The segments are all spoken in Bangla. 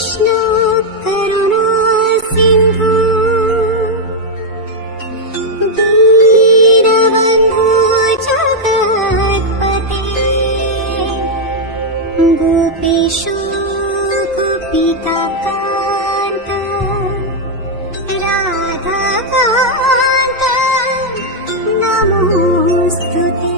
কৃষ্ণ করুণা সিন্ধু দীনবন্ধু জগৎপতে গোপেশু গোপিকাকান্ত রাধাকান্ত নমোস্তুতে।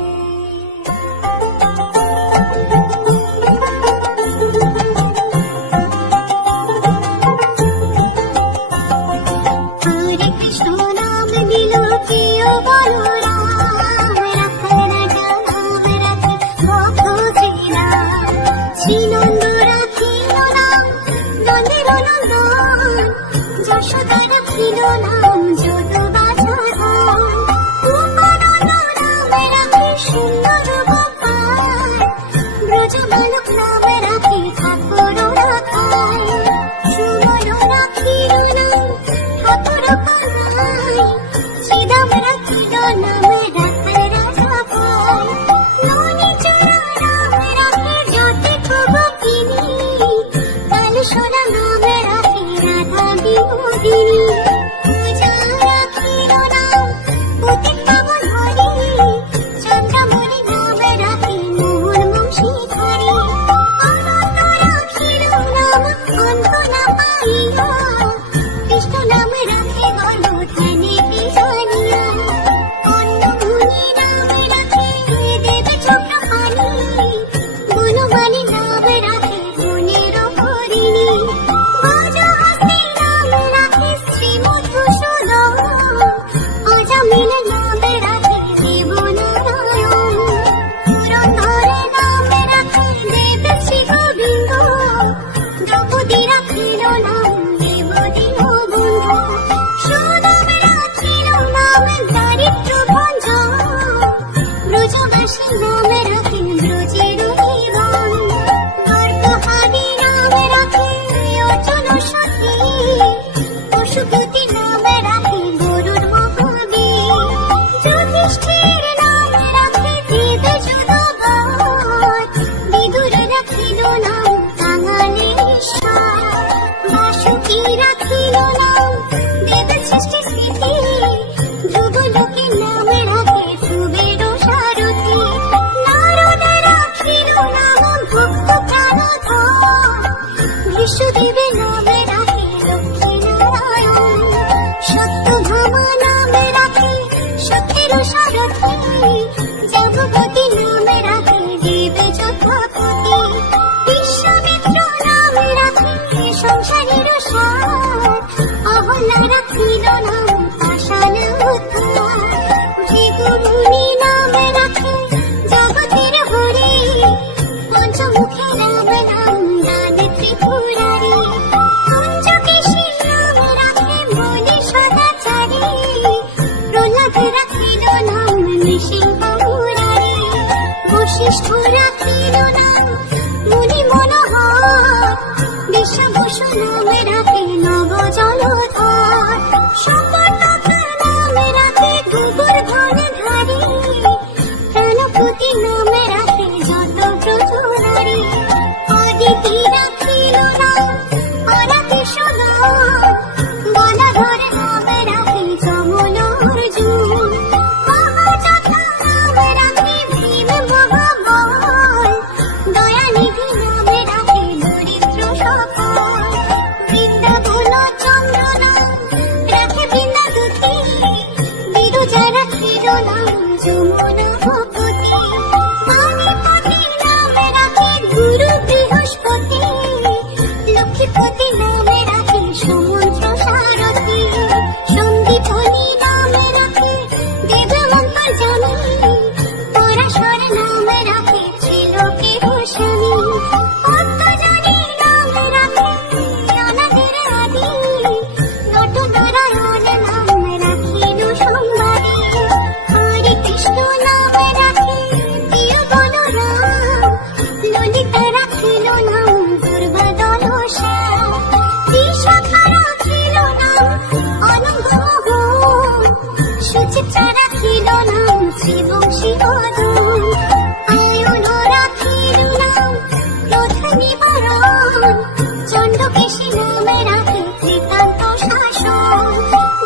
চন্ড পুলকেশী নামে রাখে শ্রীকান্ত শাসন,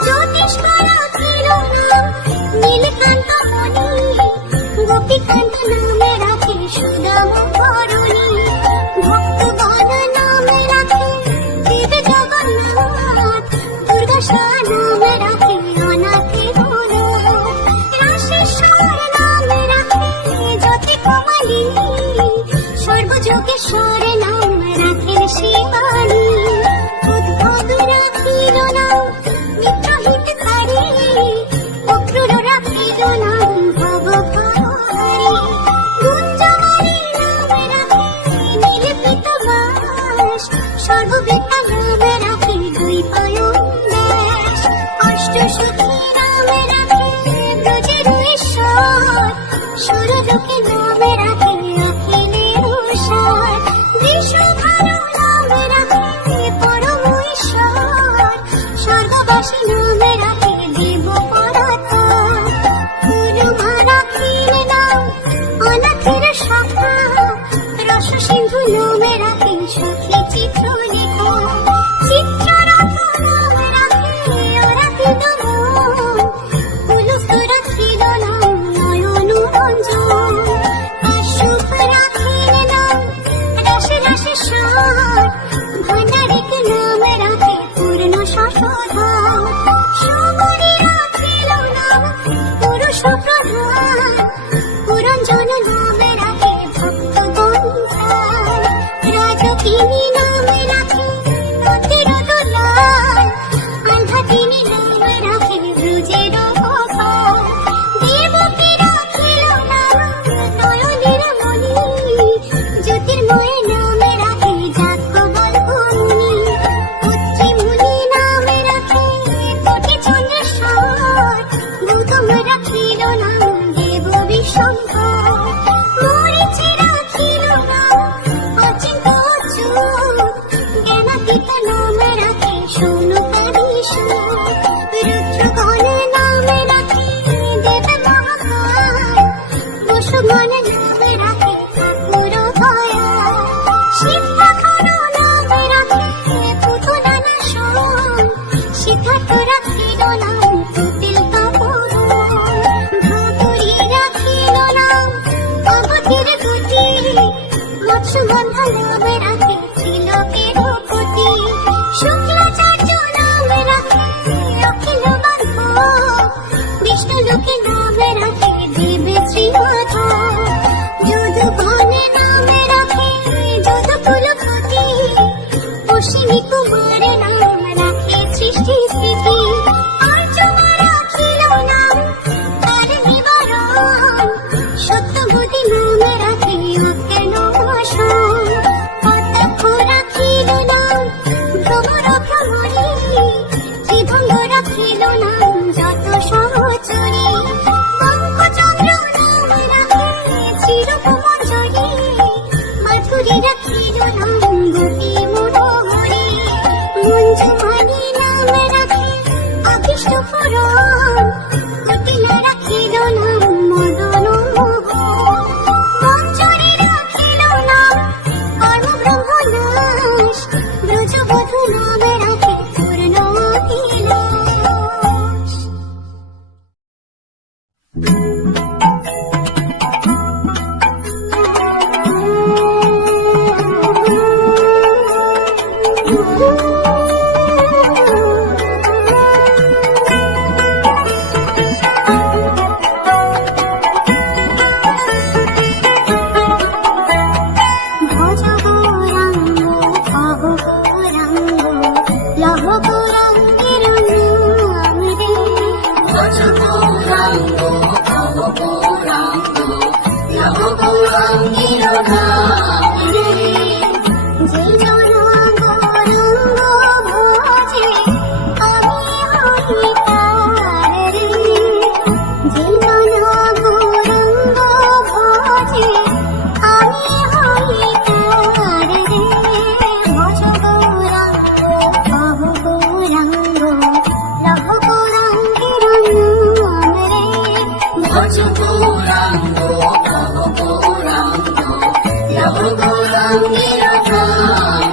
জ্যোতিষ্করা ছিল নাম নীলকান্ত মণি, গোপীকান্ত নামে রাখে সুদাম করণী, ভক্তগণ নামে রাখে দেব জগন্নাথ, দুর্গাশা নামে রাখে অনাথে গোনাথ, রাশেশ্বর নামে রাখে জ্যোতি কমলিনী, সর্বযোগেশ্বর নাম রাখেন শিবানী, উদ্ভব রাখিল নাম মিত্রহিতকারী, অক্রূর রাখিল নাম ভবভারী, গুঞ্জমারি নামে রাখে নীলপীতবাস, সর্ববেতা নামে রাখে দ্বৈপায়ন দাস, অষ্টসখী নামে রাখে ব্রজের ঈশ্বর, সুরলোকে নামে রাখে অখিলের সার, বৃষভানু নামে রাখে পরম ঈশ্বর, স্বর্গবাসী নামে রাখে দেব পরাৎপর, গুরুমা রাখিল নাম অনাথের সখা, রস সিন্ধু নামে রাখে সখী চিত্রলেখা, চিত্ররথ নামে রাখে অরাধিত মন, পুলক রাখিল নাম নয়ন রঞ্জন, কাশ্যপ রাখিল নাম রাশে রাশেশ্বর, ভাণ্ডারিক নামে রাখে পূর্ণ শশধর, সুমরি রাখিল নাম পুরুষ প্রধান, পুরঞ্জন নামে রাখে ভক্তগণ প্রাণ, রাজকিনী নামে রাখে নদের দুলাল, আলহাকিনী নামে রাখে ব্রজের গোপাল, দেবকী রাখিল নাম নয়নের মণি, জ্যোতির্ময় নামে রাখে যাজ্ঞবল্ক্য মুনি, পুত্রী মুনি নামে রাখে কোটি চন্দ্রেশ্বর, গৌতম রাখিল নাম দেব বিশ্বম্ভর, মরীচি রাখিল নাম অচিন্ত অচ্যুত, জ্ঞানাতীত নামে রাখে শৌনকাধীশ্বর, রুদ্রগণ নামে রাখে দেব মহাকাল, বসুগণ নামে রাখে ঠাকুর দয়াল, শিবপ্রখর নামে রাখে পুতনা নাশন, সিদ্ধার্থ রাখিল নাম কপিল তপোবন, ভাদুরী রাখিল নাম অবধির গতি, মৎস্যগন্ধা নামে রাখে তিলকের পতি, শুক্লাচার্য নামে রাখে অখিল বান্ধব, বিষ্ণুলোকে নামে রাখে দেব শ্রীমাধব, যদুবনে নামে রাখে যদুকুলপতি, অশ্বিনী কুমারে নাম রাখে সৃষ্টি স্থিতি, আর্যমা রাখিল নাম তার নিবারণ, সত্যবতী নামে রাখে অজ্ঞান নাশন, কটাক্ষ রাখিল নাম ভ্রমর ভ্রমরী, ত্রিভঙ্গ রাখিল নাম যত সহচরী, পঙ্কচন্দ্র নামে রাখে চিরকুমঞ্জরী, মাধুরী রাখিল নাম গোপী মনোহরী, মঞ্জুমানী নামে রাখে অভীষ্ট পূরণ, কটিলা রাখিল নাম মদন মোহন, মঞ্জরী রাখিল নাম কর্মব্রহ্ম নাশ, ব্রজবধূ নামে রাখে পূর্ণ অভিলাষ। ভজ গৌরাঙ্গ কহ গৌরাঙ্গ লহ গৌরাঙ্গের নাম রে, ভজ গৌরাঙ্গ কহ গৌরাঙ্গ লহ গৌরাঙ্গের নাম রে, যে জন গৌরাঙ্গ ভজে আমি হই তার রে, যে জন গৌরাঙ্গ ভজে আমি হই তার রে, ভজ গৌরাঙ্গ কহ গৌরাঙ্গ লহ গৌরাঙ্গের নাম রে, ভজ গৌরাঙ্গ কহ গৌরাঙ্গ লহ গৌরাঙ্গের নাম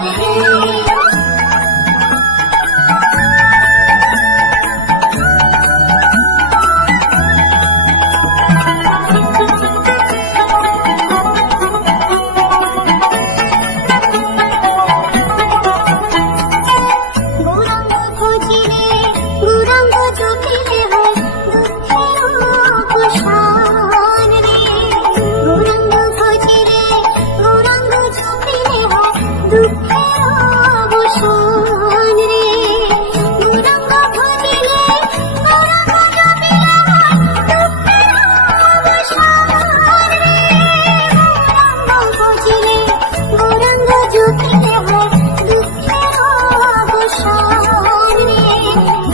দুঃখের অবসান রে। গৌরাঙ্গ ভজিলে গৌরাঙ্গ জপিলে হয় দুঃখের অবসান রে। গৌরাঙ্গ ভজিলে গৌরাঙ্গ জপিলে হয় দুঃখের অবসান রে।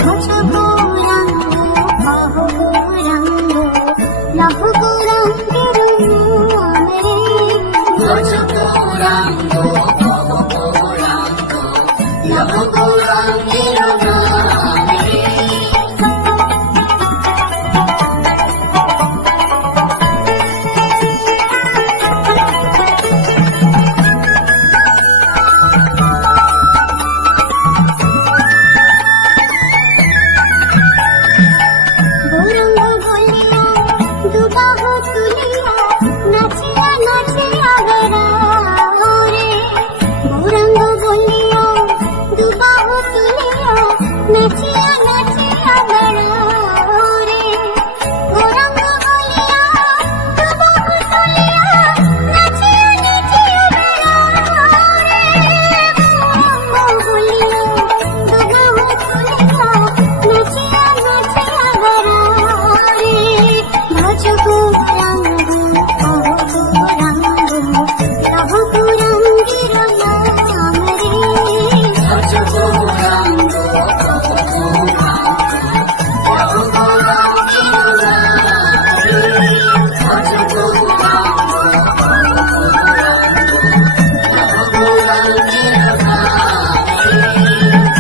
ভজ গৌরাঙ্গ কহ গৌরাঙ্গ লহ গৌরাঙ্গের নাম রে। ভজ গৌরাঙ্গ কহ গৌরাঙ্গ লহ গৌরাঙ্গের নাম রে। গৌরাঙ্গ বলিয়া দুবাহ তুলিয়া নাচিয়া নাচিয়া বেড়াও রে। গৌরাঙ্গ বলিয়া দুবাহ তুলিয়া নাচিয়া নাচিয়া বেড়াও রে। গৌরাঙ্গ বলিয়া দুবাহ তুলিয়া নাচিয়া নাচিয়া বেড়াও রে। গৌরাঙ্গ বলিয়া দুবাহ তুলিয়া নাচিয়া নাচিয়া বেড়াও রে। ভজ গৌরাঙ্গ কহ গৌরাঙ্গ লহ গৌরাঙ্গের নাম রে। ভজ গৌরাঙ্গ কহ গৌরাঙ্গ লহ গৌরাঙ্গের নাম রে। ভজ গৌরাঙ্গ কহ গৌরাঙ্গ লহ গৌরাঙ্গের নাম রে।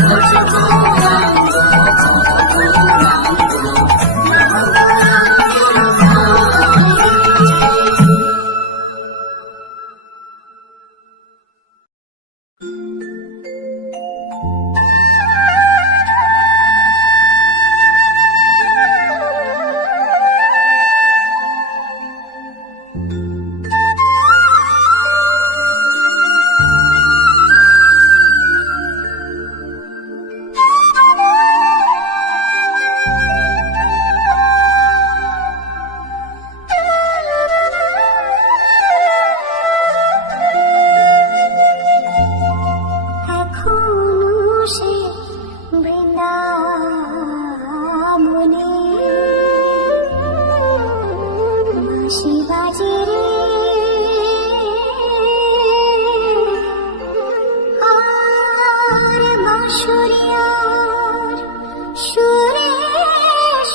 ভজ গৌরাঙ্গ কহ গৌরাঙ্গ লহ গৌরাঙ্গের নাম রে। এখনো সে বৃন্দাবনে বাঁশি বাজে রে। আর বাঁশুরিয়ার সুরে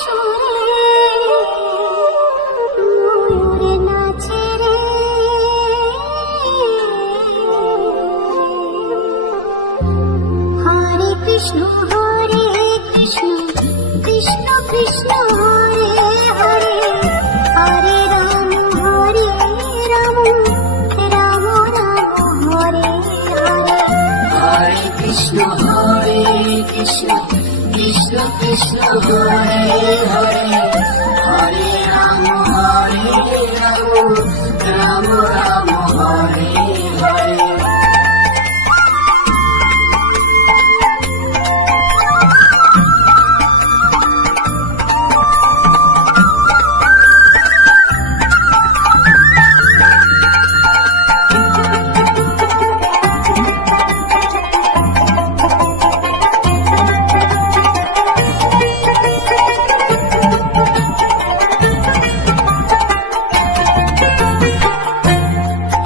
সুরে ময়ূর নাচে রে। হরে কৃষ্ণ কৃষ্ণ কৃষ্ণ হরে হরে, হরে রাম রাম রাম হরে হরে। হরে কৃষ্ণ কৃষ্ণ কৃষ্ণ হরে হরে, হরে রাম রাম রাম হরে হরে।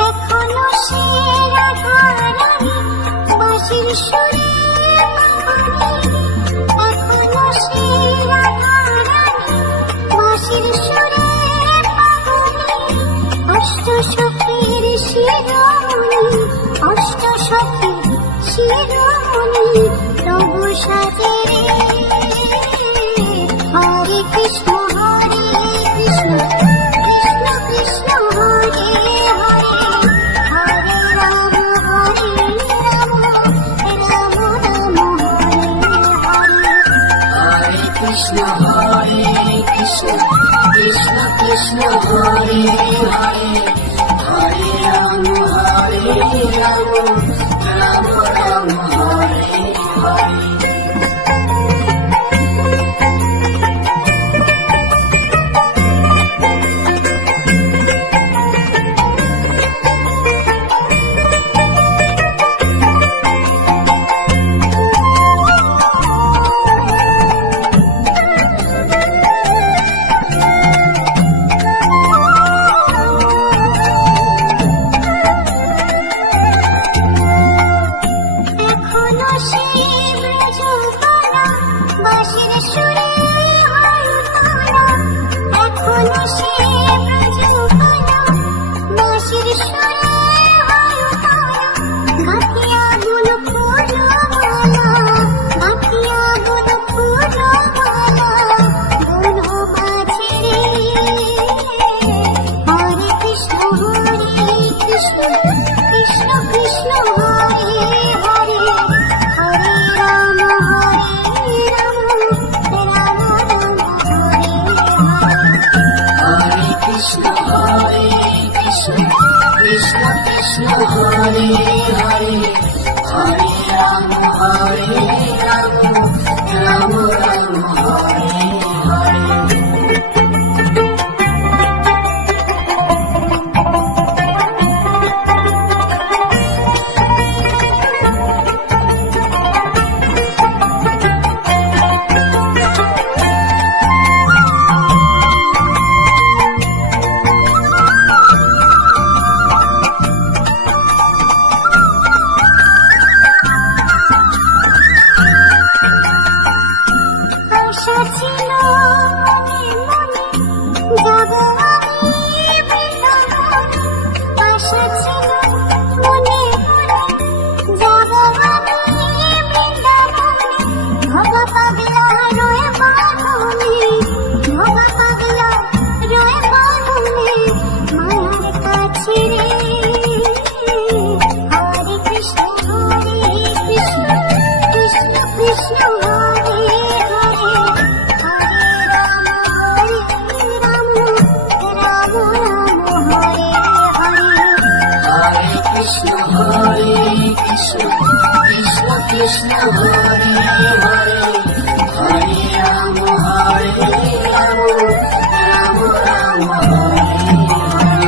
এখনো সে রাধারানী বাঁশির সুরে পাগলে। এখনো সে রাধারানী বাঁশির সুরে পাগলে। অষ্ট সখীর শিরোমণি, অষ্ট সখীর শিরোমণি প্রভু সাজে রে। হরে কৃষ্ণ কৃষ্ণ কৃষ্ণ হরে হরে, হরে রাম রাম রাম হরে হরে। হরে কৃষ্ণ কৃষ্ণ কৃষ্ণ হরে হরে, হরে রাম রাম রাম হরে হরে। হরে হরে হরে রাম রাম রাম হরে হরে। আশা ছিল মনে মনে যাব আমি বৃন্দাবন, আশা ছিল মনে মনে যাব আমি বৃন্দাবন। ভোগা পাগলা রয়ে বাঁধনে, ভোগা পাগলা রয়ে বাঁধনে মায়ার কাছে রে। হরে কৃষ্ণ কৃষ্ণ কৃষ্ণ হরে হরে, হরে রাম রাম রাম হরে হরে। হরে কৃষ্ণ কৃষ্ণ কৃষ্ণ হরে হরে, হরে রাম রাম রাম হরে হরে।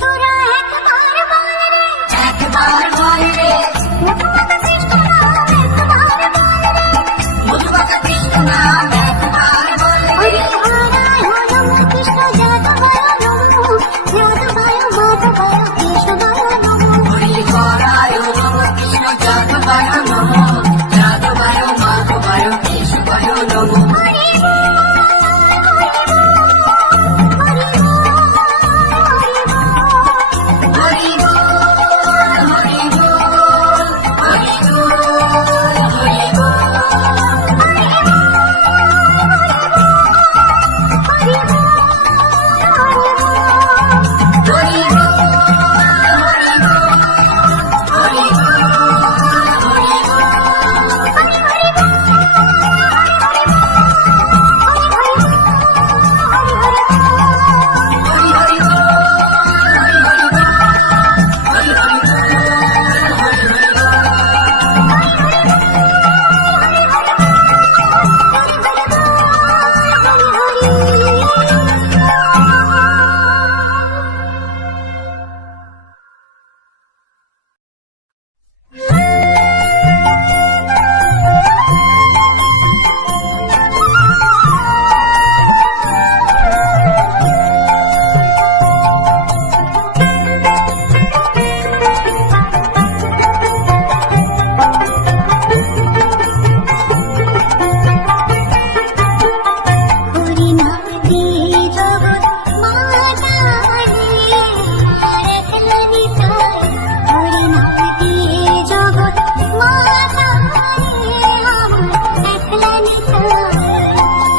তোরা একবার বল রে, একবার বল রে, মধুমাতা কৃষ্ণ নাম একবার বল রে। মধুমাতা কৃষ্ণ নাম একবার বল রে। হরি হরায় হরম কৃষ্ণ যাদবায় নমঃ, যাদবায় মাধবায় কেশবায় নমঃ। হরি হরায় নম কৃষ্ণ যাদবায় নমঃ, যাদবায় মাধবায় কেশবায় নমঃ। হরি বল হরি বল হরি বল। হরি বল হরি বল হরি বল হরি বল। হরি বল হরি বল হরি বল হরি বল। হরি হরি বল হরি হরি বল হরি হরি বল হরি হরি বল। হরি নাম দিয়ে জগৎ মাতা রে, আমার একলা নিতাই। হরি নাম দিয়ে জগৎ মাতা রে, আমার একলা নিতাই।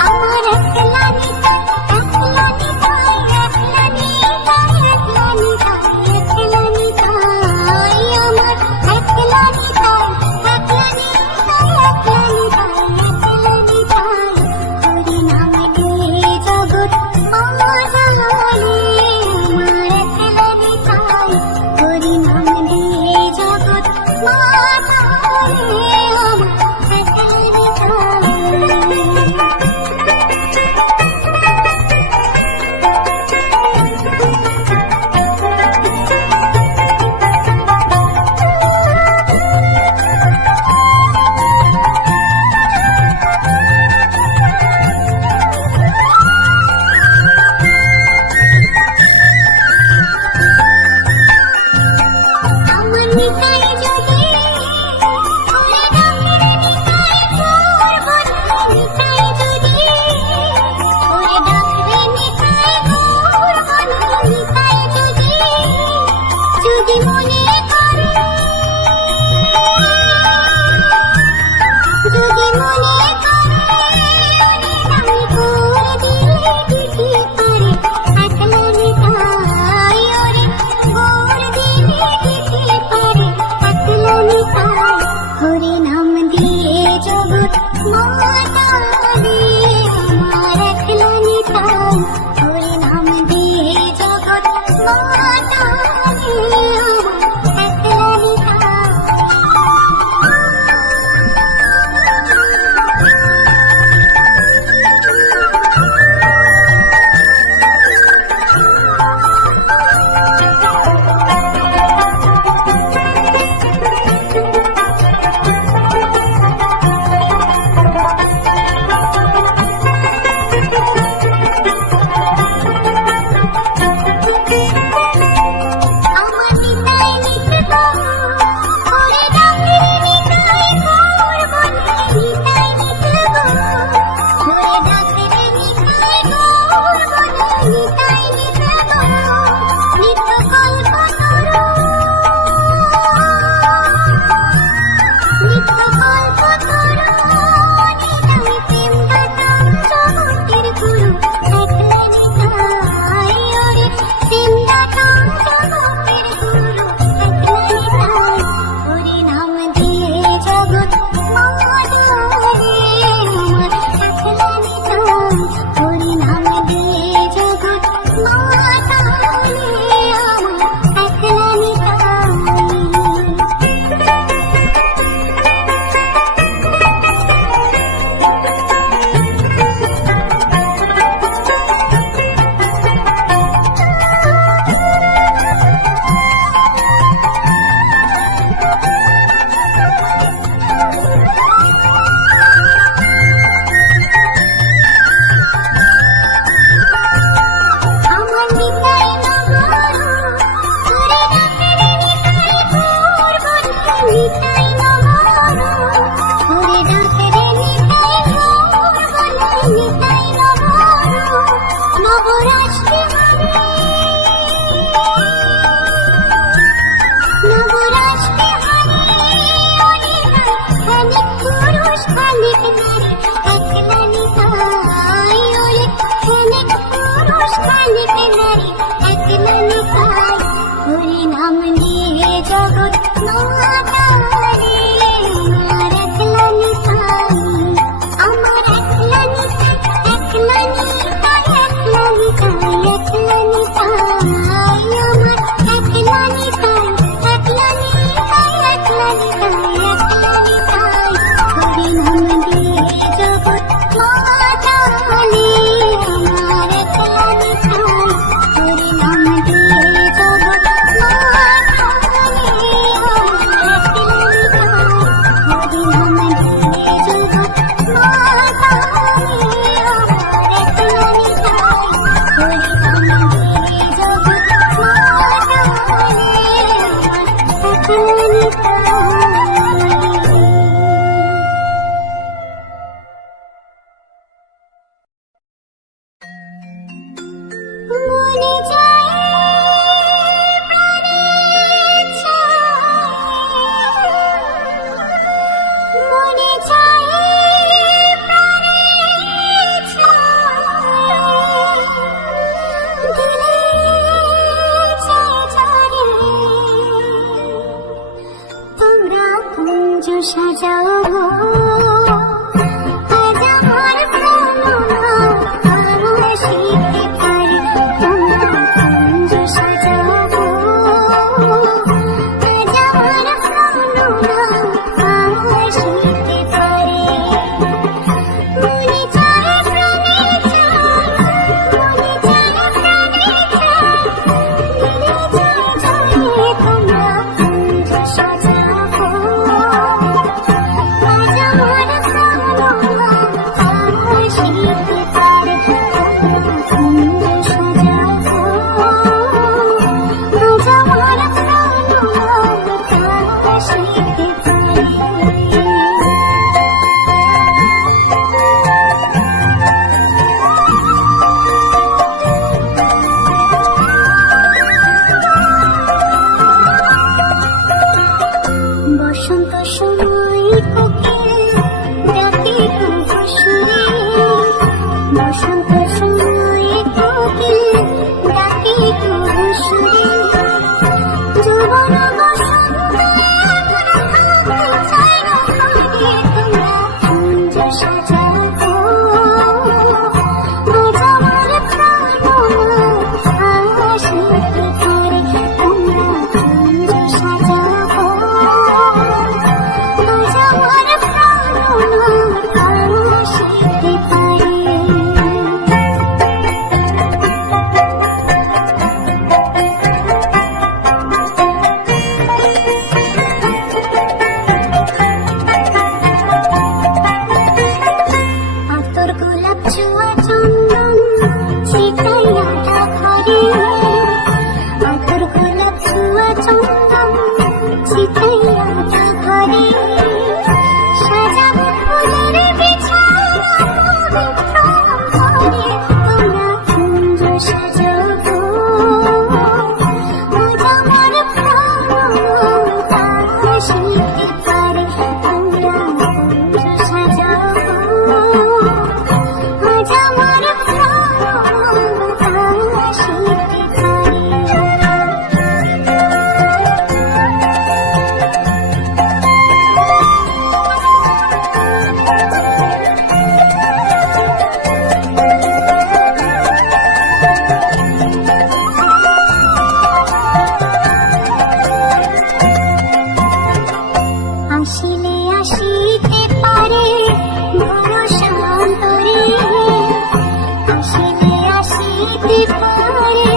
আমার একলা নিতাই, একলা নিতাই, একলা নিতাই, একলা নিতাই, একলা নিতাই। আমার একলা নিতাই, একলা নিতাই, একলা নিতাই, একলা নিতাই। হরি নাম দিয়ে জগৎ মাতা রে, আমার একলা নিতাই। হরি নাম দিয়ে জগৎ মাতা রে, আমার একলা নিতাই। আমার নিতাই যদি ওরে ডাকের নিতাই গৌর বলে, নিতাই যদি ওরে ডাকবে নিতাই গৌর বলে, নিতাই যদি যদি মনে করে, যদি মনে করে আমি করে দিলে দিতে পারে। একলা নিতাই ওরে গৌর দিলে দিতে পারে। একলা নিতাই হরি নাম দিয়ে জগৎ মাতা রে, আমার একলা নিতাই। হরি নাম দিয়ে জগৎ মাতা রে, আমার কুঞ্জ সাজাবো আজ আমার প্রাণনা আসিতে পারে তোমরা কুঞ্জ সাজাবো আজ আমার প্রাণনা আসিতে পারে মনে চায় প্রাণে চায় মনে চায় প্রাণে চায় দিলে যায় জলে তোমরা কুঞ্জ সাজাবো আজ আমার প্রাণনা আসিতে পারে তোমরা কুঞ্জ সাজাবো আজ আমার প্রাণনা আসিতে পারে বসন্ত সময় কোকিল ডাকে কুহুসুরে বসন্ত সময় কোকিল ডাকে কুহুসুরে যৌবন বসন্ত এখন থাকতে চায় না ঘরে তোমরা কুঞ্জ সাজাবো আজ আমার প্রাণনা আসিতে পারে তোমরা কুঞ্জ সাজাবো আজ আমার প্রাণনা আসিতে পারে আতর গোলাপ চুয়া চন্দন ছিটাইয়া ঘরে আতর গোলাপ চুয়া চন্দন ছিটাইয়া ঘরে সাজাবো ফুলের বিছানা পবিত্র ঘরে তোমরা কুঞ্জ সাজাবো আজ আমার প্রাণনা আসিতে পারে তোমরা কুঞ্জ সাজাবো আজ আমার প্রাণনা আসিতে পারে আসিলে আসিতে পারে ভরসা অন্তরে আসিলে আসিতে পারে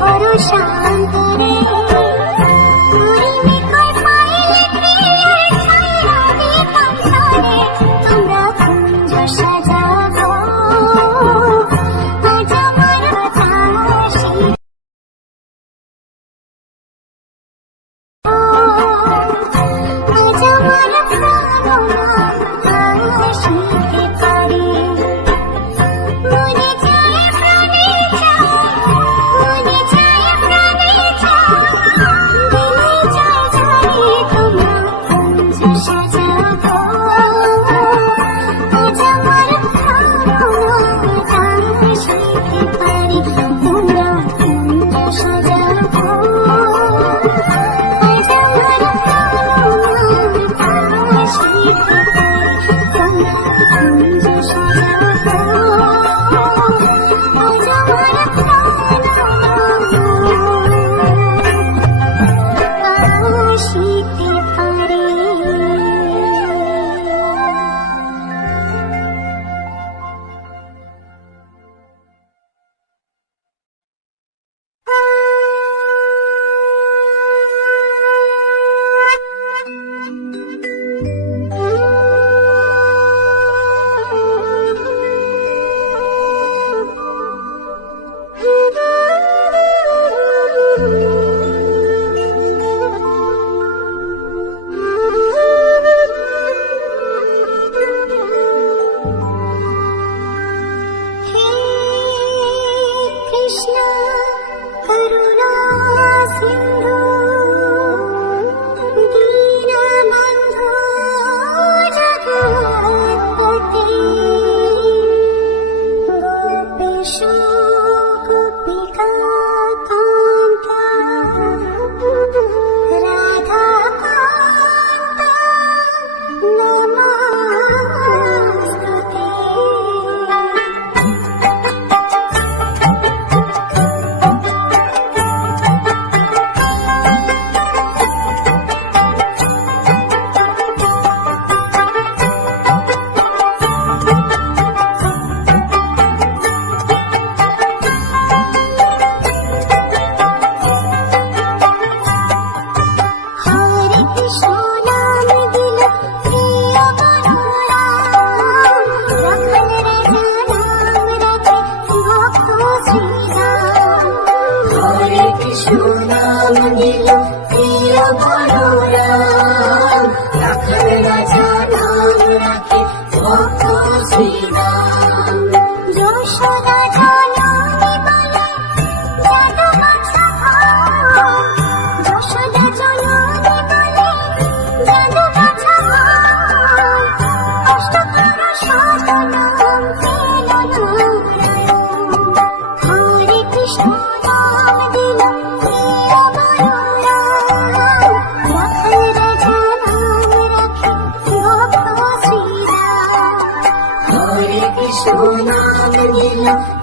ভরসা অন্তরে মরিমি কই পাইলে প্রিয়ে ছাইরা দিতাম তরে তোমরা কুঞ্জ সাজাবো আজ আমার বাতাসে আজ আমার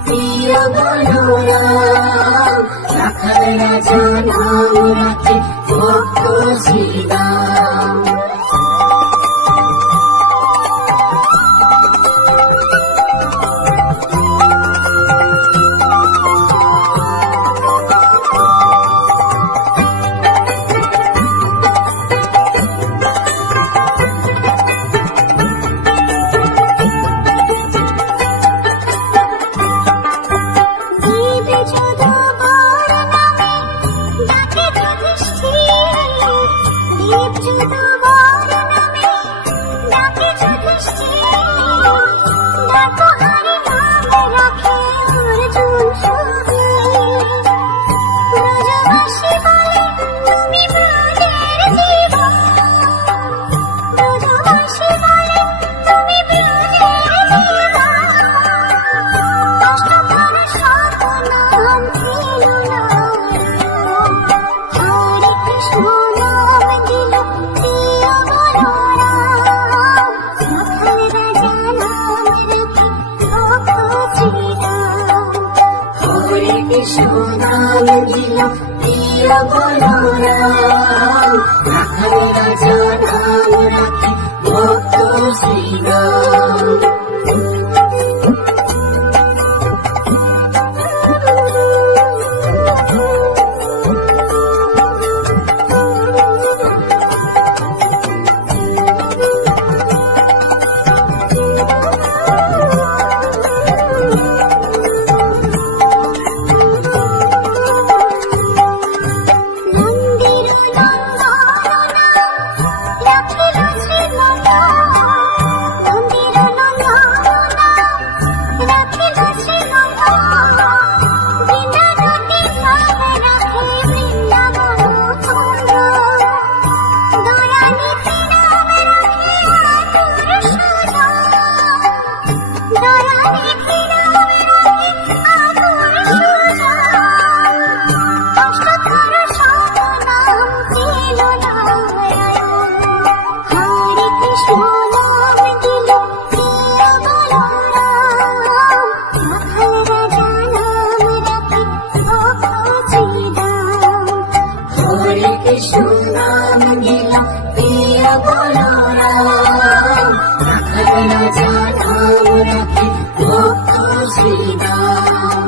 প্রিয় বলরাম, রাখাল রাজা নাম রাখে ভক্ত শ্রীরাম। নাম দিল প্রিয় বলরাম, রাখাল রাজা নাম রাখে ভক্ত শ্রীরাম। নাম দিল প্রিয় বলরাম, রাখাল রাজা নাম রাখে ভক্ত শ্রীরাম।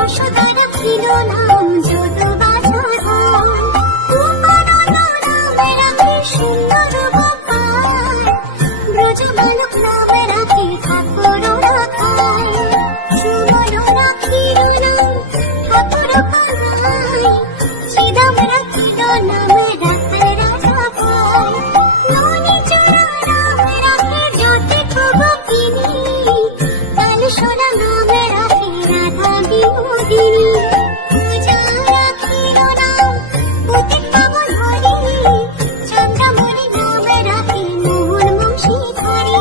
যশোদার ছিল নাম যদুবা যশোধর। উমানন্দ নামে রাখে সুন্দর গোপাল, ব্রজ বালক নামে রাখে ঠাকুর রাখাল। সুমন রাখিল নাম ঠাকুর কানাই, শ্রীরাম রাখিল নাম রাখাল রাজা ভাই। ননীচরা নামে রাখে জ্যোতি গোপিনী, কালসোনা নামে রাখে রাধা বিনোদিনী। পূজা রাখিল নাম পতিত পাবন হরি, চন্দ্রমণি নামে রাখে মোহন বংশীধরি।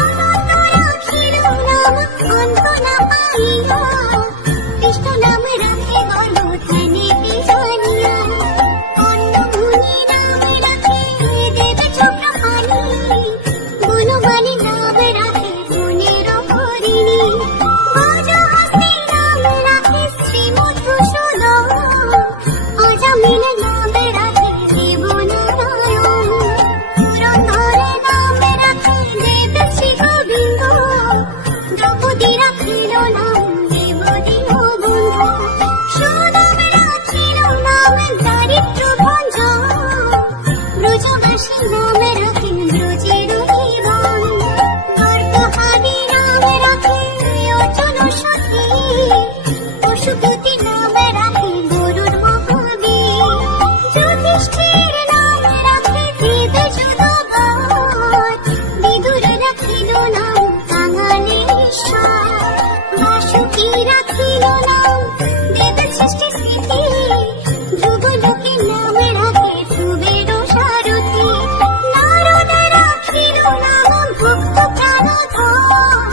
অনন্ত রাখিল নাম অন্ত না পাইয়া, কৃষ্ণ নামে রাখে গলধ্বনি বিজনিয়া। অন্নমুনি নামে রাখে দেবী চক্রপাণি, বনমালী নামে রাখে বনের হরিণী। গজহস্তি নামে রাখে শ্রী মধুসূদন, অজামিল নামে রাখে দেবনারায়ণ। পুরন্দরে নামে রাখে দেব শ্রী গোবিন্দ, দ্রৌপদী রাখিল নাম দেবদীন বন্ধু। সুদাম রাখিল নাম দারিদ্র ভঞ্জন, ব্রজবাসী নামে রাখে ব্রজের জীবন। বরদহারি নামে রাখে অর্জুন সখী, পশুপতি নামে রাখে গরুর মহাবীর। যুধিষ্ঠির নামে রাখে দেব যদুবর, বিদুর রাখিল নাম কাঙালেশ্বর। বাসুকী রাখিল নাম দেব সৃষ্টি স্থিতি, ধ্রুবলোকে নামে রাখে ধ্রুবের সারথি। নারদ রাখিল নাম ভক্ত প্রাণধর,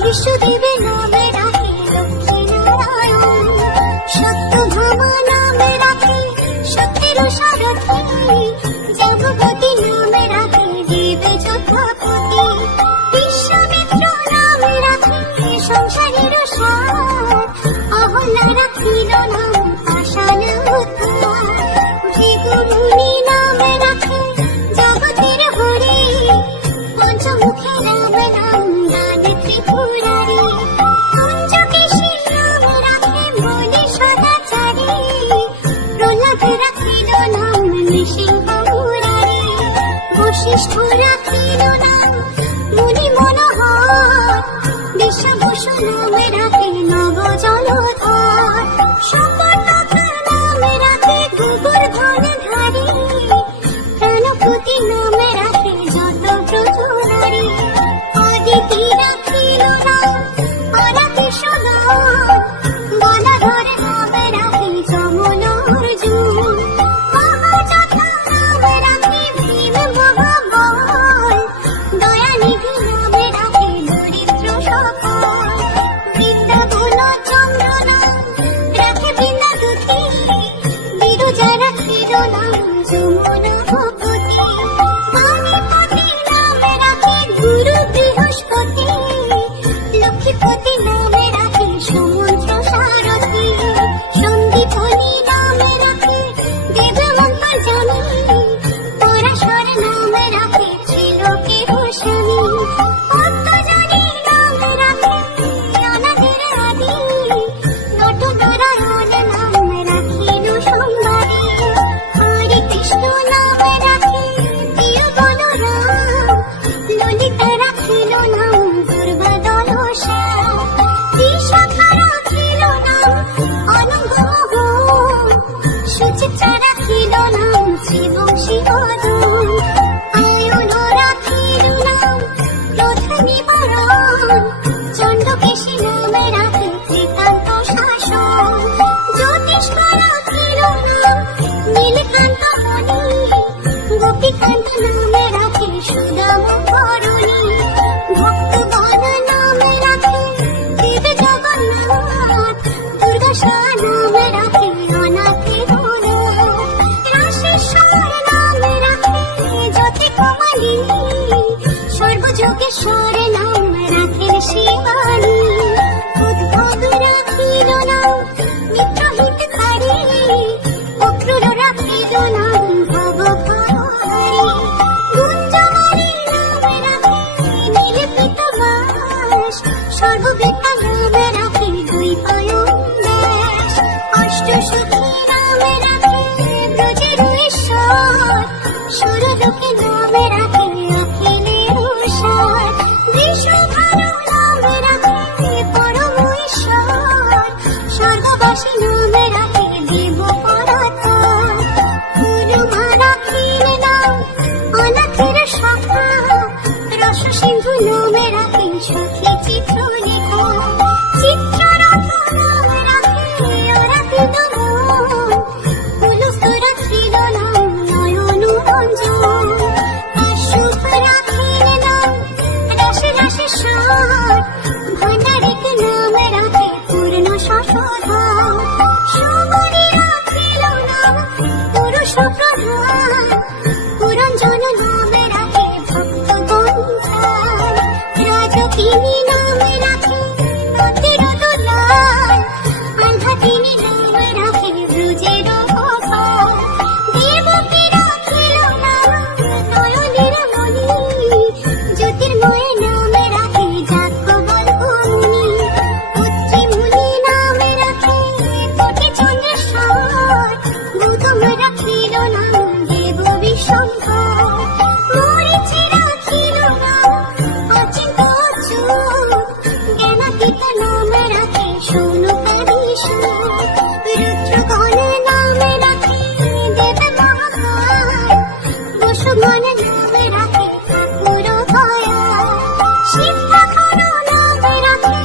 বিষ্ণুদেব নামে রাখে লক্ষ্মী নারায়ণ। সত্যভামা নামে রাখে সত্যের সারথি, জাম্ববতী নামে রাখে দেব যথাপতি। বিশ্বামিত্র নামে রাখে সংসারের সার, অহল্যা রাখিল নাম পাষাণ উদ্ধার। ভৃগুমুনি নামে রাখে জগতের হরি, পঞ্চমুখী রাম নাম দান ত্রিপুরারি। কুঞ্জকেশী নামে রাখে বলি সদাচারী, প্রহ্লাদ রাখিল নাম নৃসিংহ মুরারি। বশিষ্ঠ রাখিল নাম মুনি মনোহর, বিশ্বভূষণ নামে রাখে নব জলধর। শঙ্করনাথ নামে রাখে গোবর্ধনধারী, প্রাণপতি নামে রাখে যত ব্রজনারী। অদিতি রাখিল নাম অনাথিসদন, গদাধর নামে রাখে যমন অর্জুন। মহাযথা নামে রাখে ভীম মহাবল, দয়ানিধি নামে রাখে দরিদ্র সকল। বৃন্দাবন চন্দ্র নাম রাখে বৃন্দাদূতি, বিরজা রাখিল নাম যমুনা ভগবতী। পানিপতি নামে রাখে গুরু বৃহস্পতি, লক্ষ্মীপতি নামে রাখে সমুদ্র সারথি। সন্দীপনী নামে রাখে দেব মন্তর্জামী, পরাশর নামে রাখে ত্রিলোকের স্বামী। অন্তর্জামী নামে রাখে অনাদির আদি, নটনারায়ণ নামে রাখিল সম্বাদী। হরে কৃষ্ণ নামে রাখে প্রিয় বলরাম, ললিতা রাখিল নাম দুর্বাদল শ্যাম। বিশাখা রাখিল নাম অনঙ্গ মোহন, সুচিত্রা রাখিল নাম শ্রীবংশী বদন। আয়ন রাখিল নাম ক্রোধ নিবারণ, চণ্ডকেশী নামে রাখে ত্রিকান্ত শাসন। জ্যোতিষ্ক রাখিল নাম নীলকান্ত মণি, গোপীকান্ত নামে রাখে সুদাম ধরণী। ভক্তগণ নামে রাখে দেব জগন্নাথ, দুর্গাশা নামে রাখে অনাথে ভোলানাথ। রাশেশ্বর নামে রাখে জ্যোতি কমলিনী, সর্বযোগেশ্বর নামে রাখে শিবানী। উদ্ভব রাখিল নাম মিত্রহিতকারী, অক্রূর রাখিল নাম ভবঘরহারী। গুঞ্জমালী নামে রাখে নীলপীত বাস, সর্ববেতা নামে রাখে দ্বৈপায়ন দুষ্ট সুখী নামে রাখে ব্রজের ঈশ্বর, সুরলোকে নামে রাখে অখিলের সার। বিশ্বভানু নামে রাখে পরম ঈশ্বর, স্বর্গবাসী নামে রাখে দেব পরাৎপর। গুরুমা রাখিলে নাম অনাথের সখা, রস সিন্ধু নামে রাখে সখী চিত্রলেখা। চিত্ররথ নামে রাখে অরাধিত মন, পুলস্ত রাখিল নাম নয়ন রঞ্জন। কাশ্যপ রাখিলে নাম রাশি রাশি স্বর, ভাণ্ডারিক নামে রাখে পূর্ণ শশধর। সুমনি রাখিল নাম পুরুষ প্রধান, পুরঞ্জন নামে রাখে ভক্তগণ প্রাণ। রাজকিনী নামে রাখে নদীর দুলাল, আলহাতিনী নামে রাখে ব্রজের গোপাল। দেবকী রাখিল নাম নয়নের মণি, জ্যোতির্ময় নামে রাখে যাজ্ঞবল্ক্য মুনি। পুত্রী মুনি নামে রাখে কোটি চন্দ্রেশ্বর, গৌতম রাখিল নাম দেব বিশ্বম্ভর। মরীচি রাখিল নাম অচিন্ত অচ্যুত, জ্ঞানাতীত নামে রাখে শৌনকাধীশ্বর। রুদ্রগণ নামে রাখে দেব মহাকাল, বসুগণ নামে রাখে ঠাকুর দয়াল। সিদ্ধাধর নামে রাখে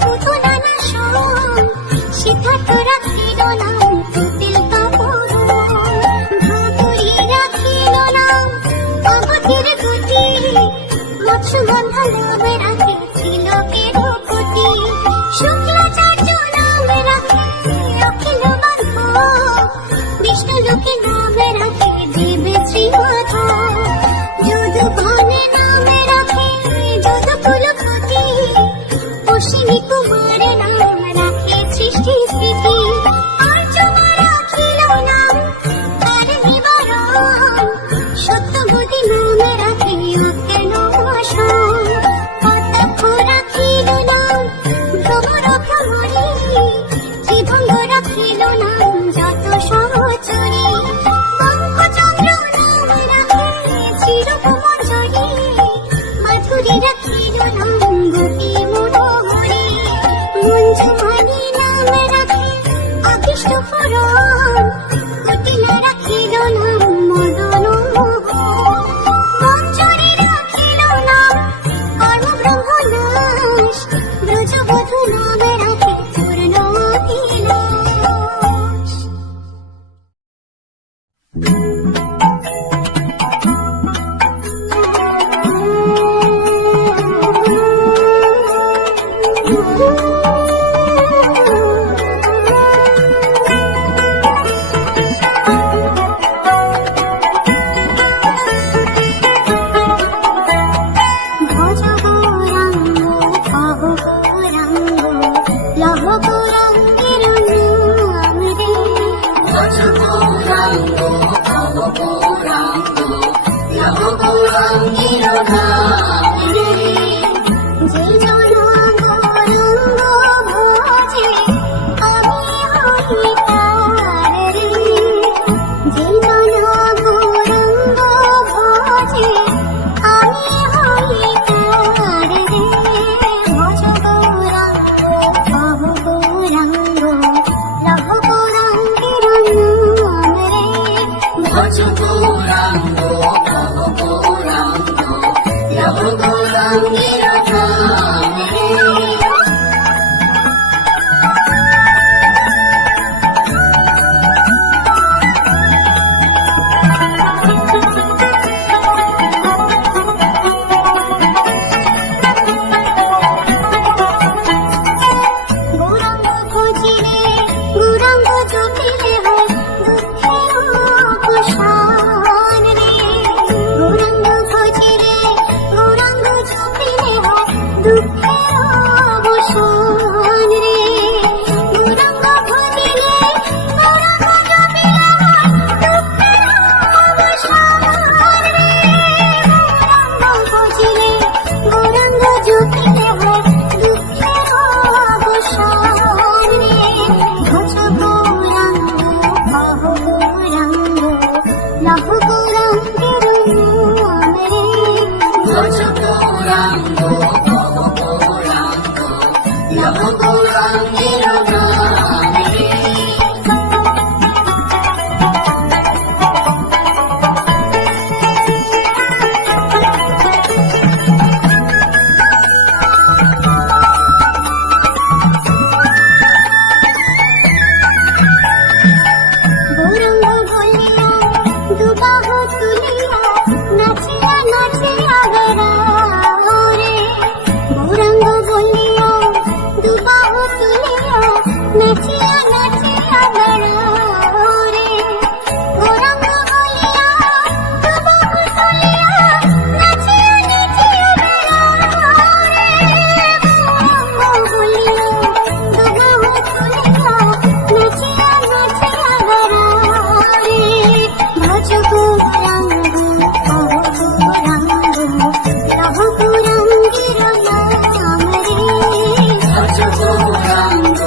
পুতনা নাশন, সিদ্ধার্থ রাখিল নাম কপিল তপোবন। ভাদুরী রাখিল নাম অবধির গতি, মৎস্যগন্ধা নামে রাখে তিলকের কোটি। শুক্লাচার্য নামে রাখে অখিল বান্ধব, বিষ্ণুলোকে নামে রাখে দেব শ্রীমাধব। যদুগণ নামে রাখে যদুকুলপতি, অশ্বিনী কুমার নাম রাখে সৃষ্টি স্থিতি। আর্যমা রাখিল নাম তার নিবারণ, সত্যবতী নামে রাখে অজ্ঞান নাশন। কতক্ষ রাখিল নাম ভ্রমর ভ্রমরী, ত্রিভঙ্গ রাখিল নাম যত সহচরী। বঙ্কচন্দ্র নামে রাখে চিরকুমঞ্জরি, মাধুরী রাখিল নাম গোপী মনোহরী। মঞ্জুমালী নামে রাখে নাচিয়া নাচিয়া বেড়াও রে গৌরাঙ্গ বলিয়া তবু চলিয়া নাচিয়া নাচিয়া বেড়াও রে গৌরাঙ্গ বলিয়া তবু চলিয়া নাচিয়া নাচিয়া বেড়াও রে ভজ গৌরাঙ্গ রহ গৌরাঙ্গের নাম রে ভজ গৌরাঙ্গ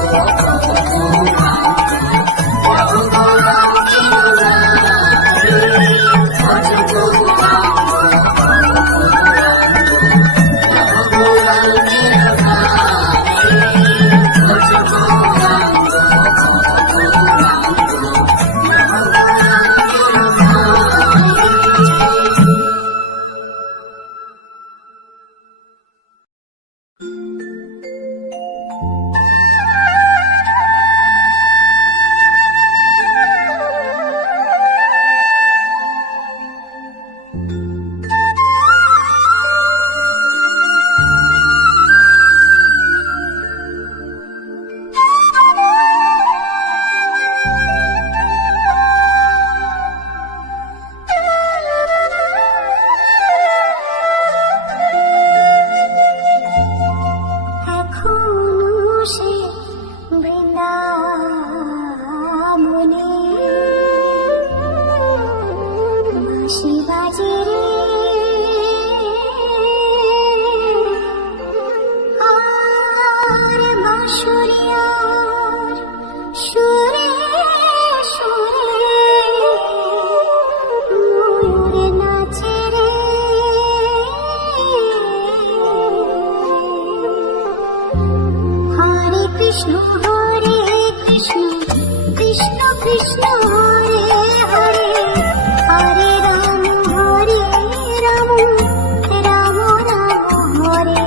এখনো সে বৃন্দাবনে বাঁশি বাজে রে আর বাঁশুরিয়ার সুরে সুরে ময়ূর নাচে রে হরে কৃষ্ণ কৃষ্ণ কৃষ্ণ হরে হরে হরে রাম রাম রাম হরে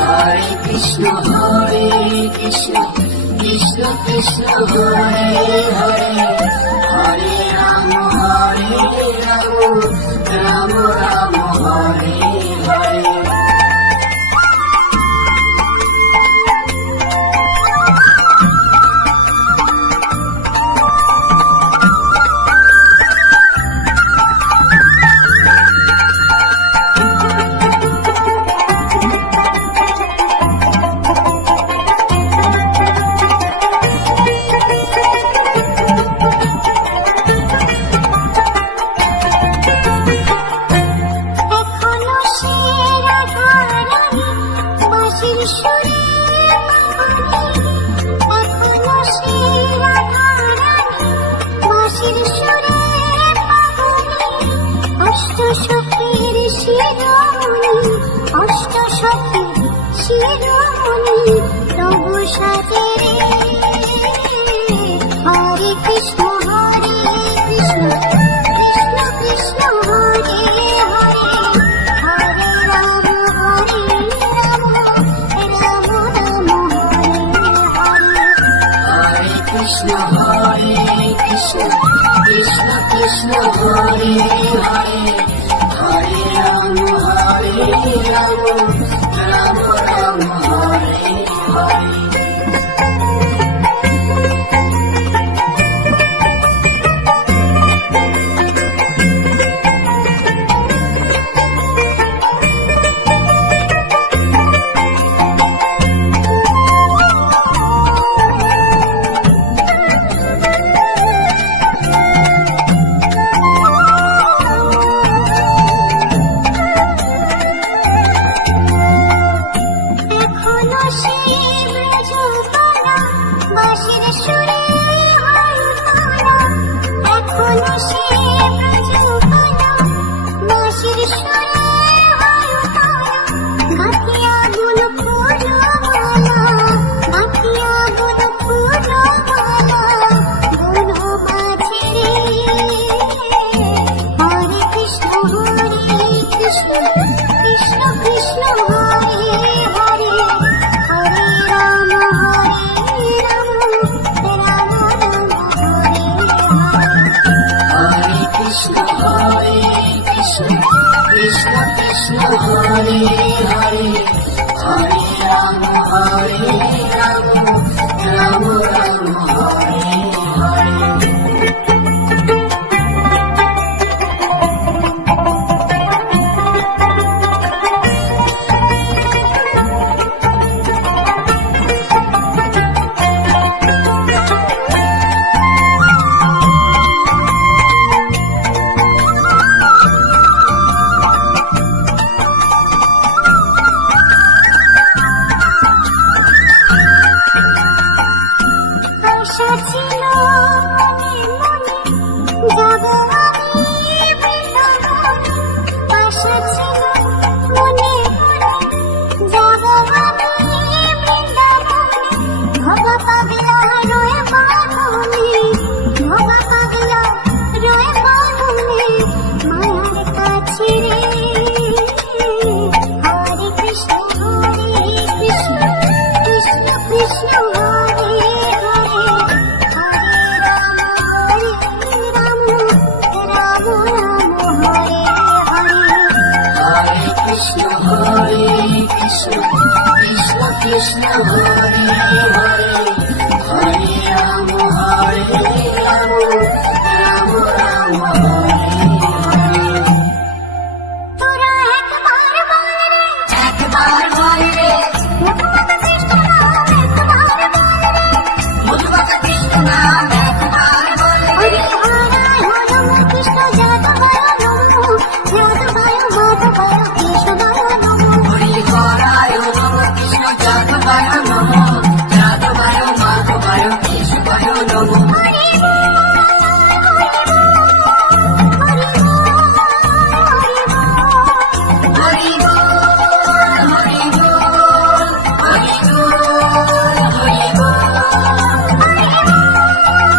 হরে হরে কৃষ্ণ কৃষ্ণ কৃষ্ণ হরে হরে হরে রাম রাম রাম হরে হরে এখনো সে রাধারানী বাঁশির সুরে এখনো সে রাধারানী বাঁশির সুরে অষ্ট সখীর শিরোমণি অষ্ট সখীর শিরোমণি প্রভু সাজে রে হরে কৃষ্ণ কৃষ্ণ কৃষ্ণ হরে হরে হরে রাম রাম রাম হরে হরে হরে কৃষ্ণ কৃষ্ণ কৃষ্ণ হরে হরে হরে রাম রাম রাম হরে হরে এখনো সে ব্রজবালা বাঁশির সুরে হরতালা এখনো সে ব্রজবালা বাঁশির সুরে হরতালা গাঁথিয়া গুল ফুলমালা গাঁথিয়া গুল ফুলমালা গুল মাঝে রে হরে কৃষ্ণ কৃষ্ণ কৃষ্ণ হরে হরে হরে রাম রাম নাম একবার বলে হরি হরায় নমঃ কৃষ্ণ যাদবায় নমঃ যাদবায় মাধবায় কেশবায় নমঃ হরি হরায় নমঃ কৃষ্ণ যাদবায় নমঃ যাদবায় মাধবায় কেশবায় নমঃ হরি বল হরি বল হরি বল হরি বল হরি বল হরি বল হরি বল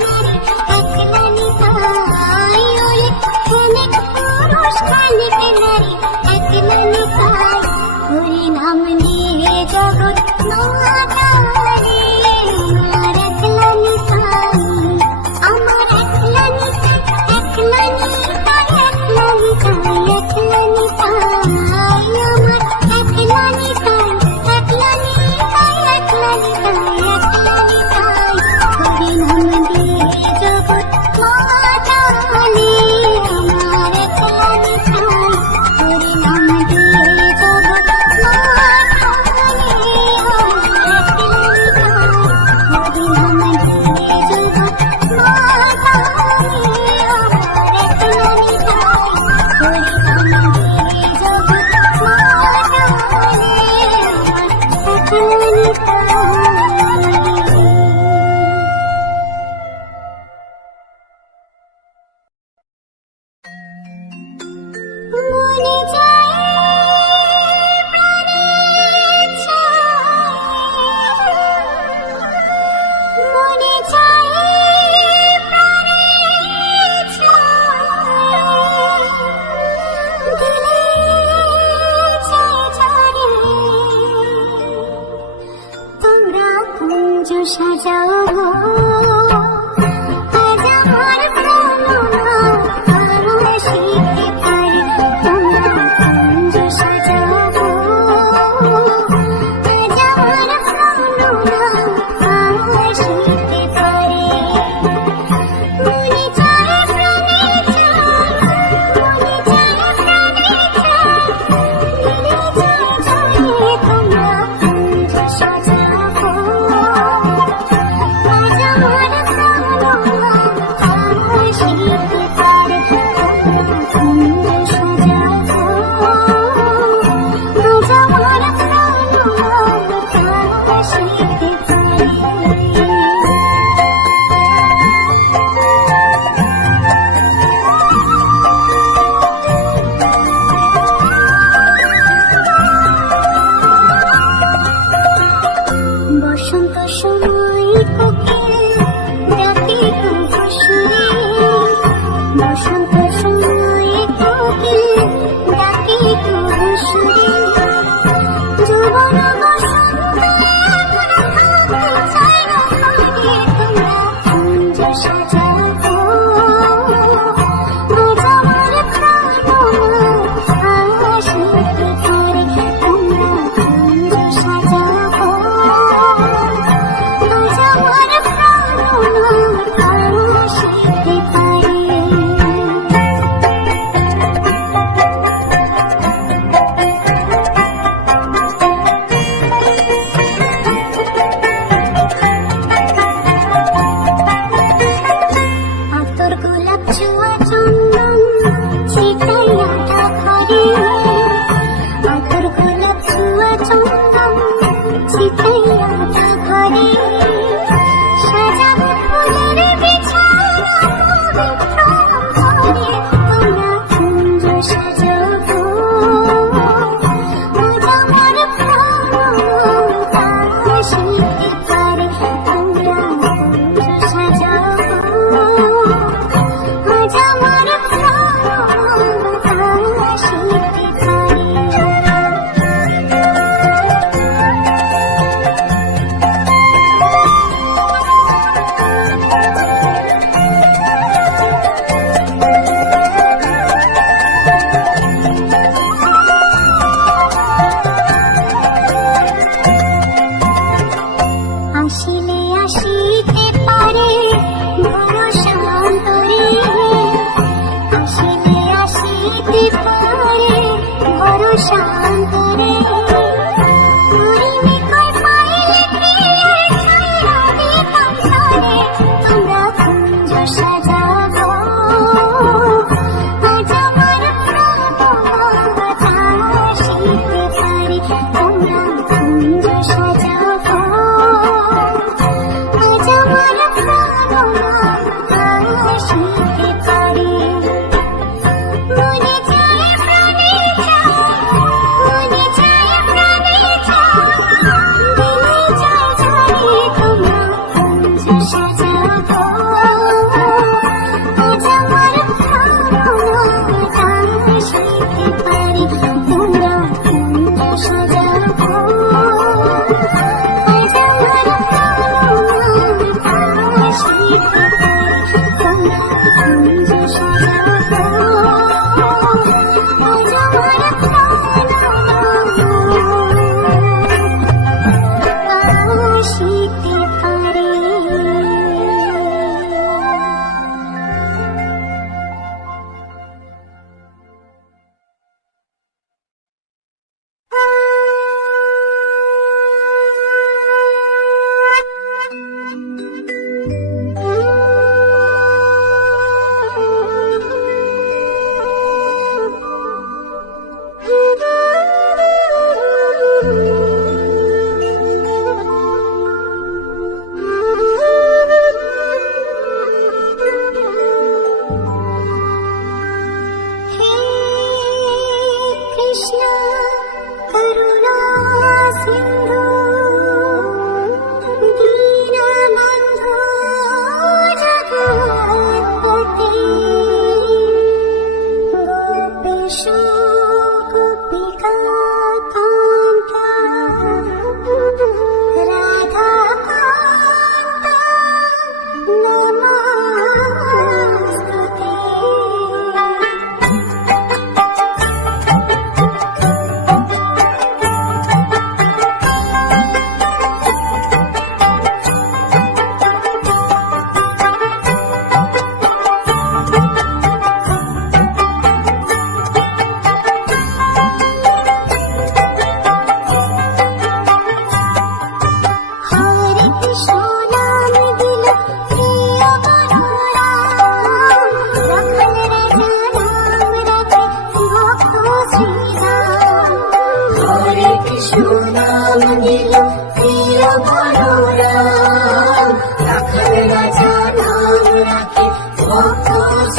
নারী একলা নিতাই ওরে অনেক পুরুষ খানিক নারী একলা নিতাই হরি নাম নিয়ে জগৎ নয়ারে আমার একলা নিতাই আমার একলা নিতাই একলা নিতাই একলা নিতাই একলা নিতাই আমার একলা নিতাই একলা নিতাই একলা নিতাই একলা নিতাই হরি নাম দিয়ে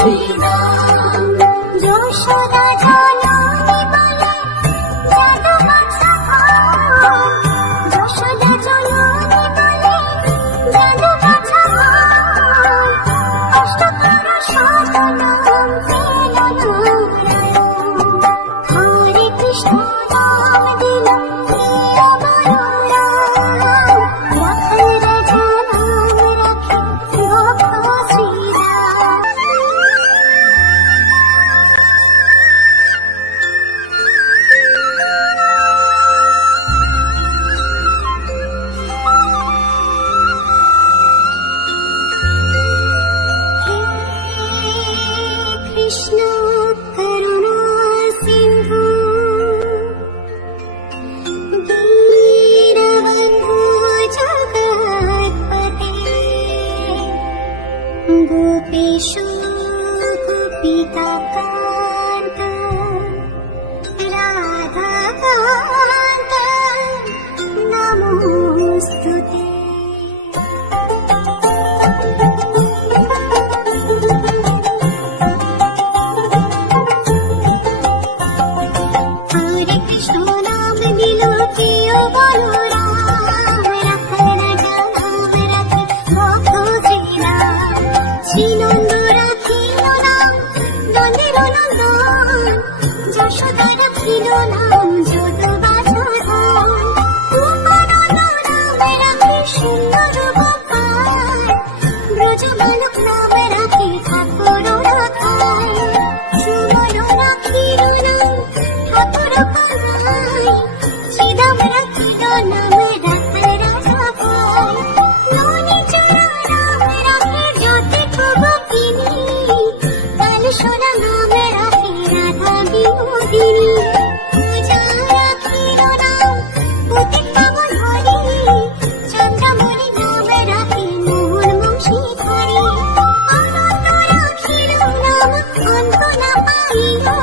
শ্রীরাম যশোদা জননী বলে জাদু বাছা ভাই, যশোদা জননী বলে জাদু বাছা ভাই, কষ্ট করো শতনাম পেল নারায়ণ। হরে কৃষ্ণ নাম দিল প্রিয় বলরাম, রাখাল রাজা নাম রাখে ভক্ত শ্রীরাম। কৃষ্ণ করুণা সিন্ধু দীনবন্ধু জগৎপতে, গোপেশ গোপিকা কান্ত রাধা কান্ত নমোস্তুতে। হরে কৃষ্ণ নাম দিল প্রিয় বলরাম, রাখাল রাজা নাম রাখে ভক্ত শ্রীরাম। শ্রীনন্দ রাখিল নাম নন্দের নন্দন, যশোদা রাখিল নাম যদুবাসধন। উমানন্দ নাম রাখে সুন্দর গোপাল, ব্রজ বালক নাম রাখে ঠাকুর রাখাল। সুমন রাখিল নাম ঠাকুর কানাই, শ্রীরাম রাখিল নাম রাখাল রাজা ভাই। ননীচরা নাম রাখে যতীর্থ গোপিনী, কালসোনা নাম রাখে রাধা বিনোদিনী। পূজা রাখিল নাম পতিত পাবন হরি, চন্দ্রমণি নাম রাখে মোহন বংশীধরি। অনন্ত রাখিল নাম অন্ত না পাইয়া,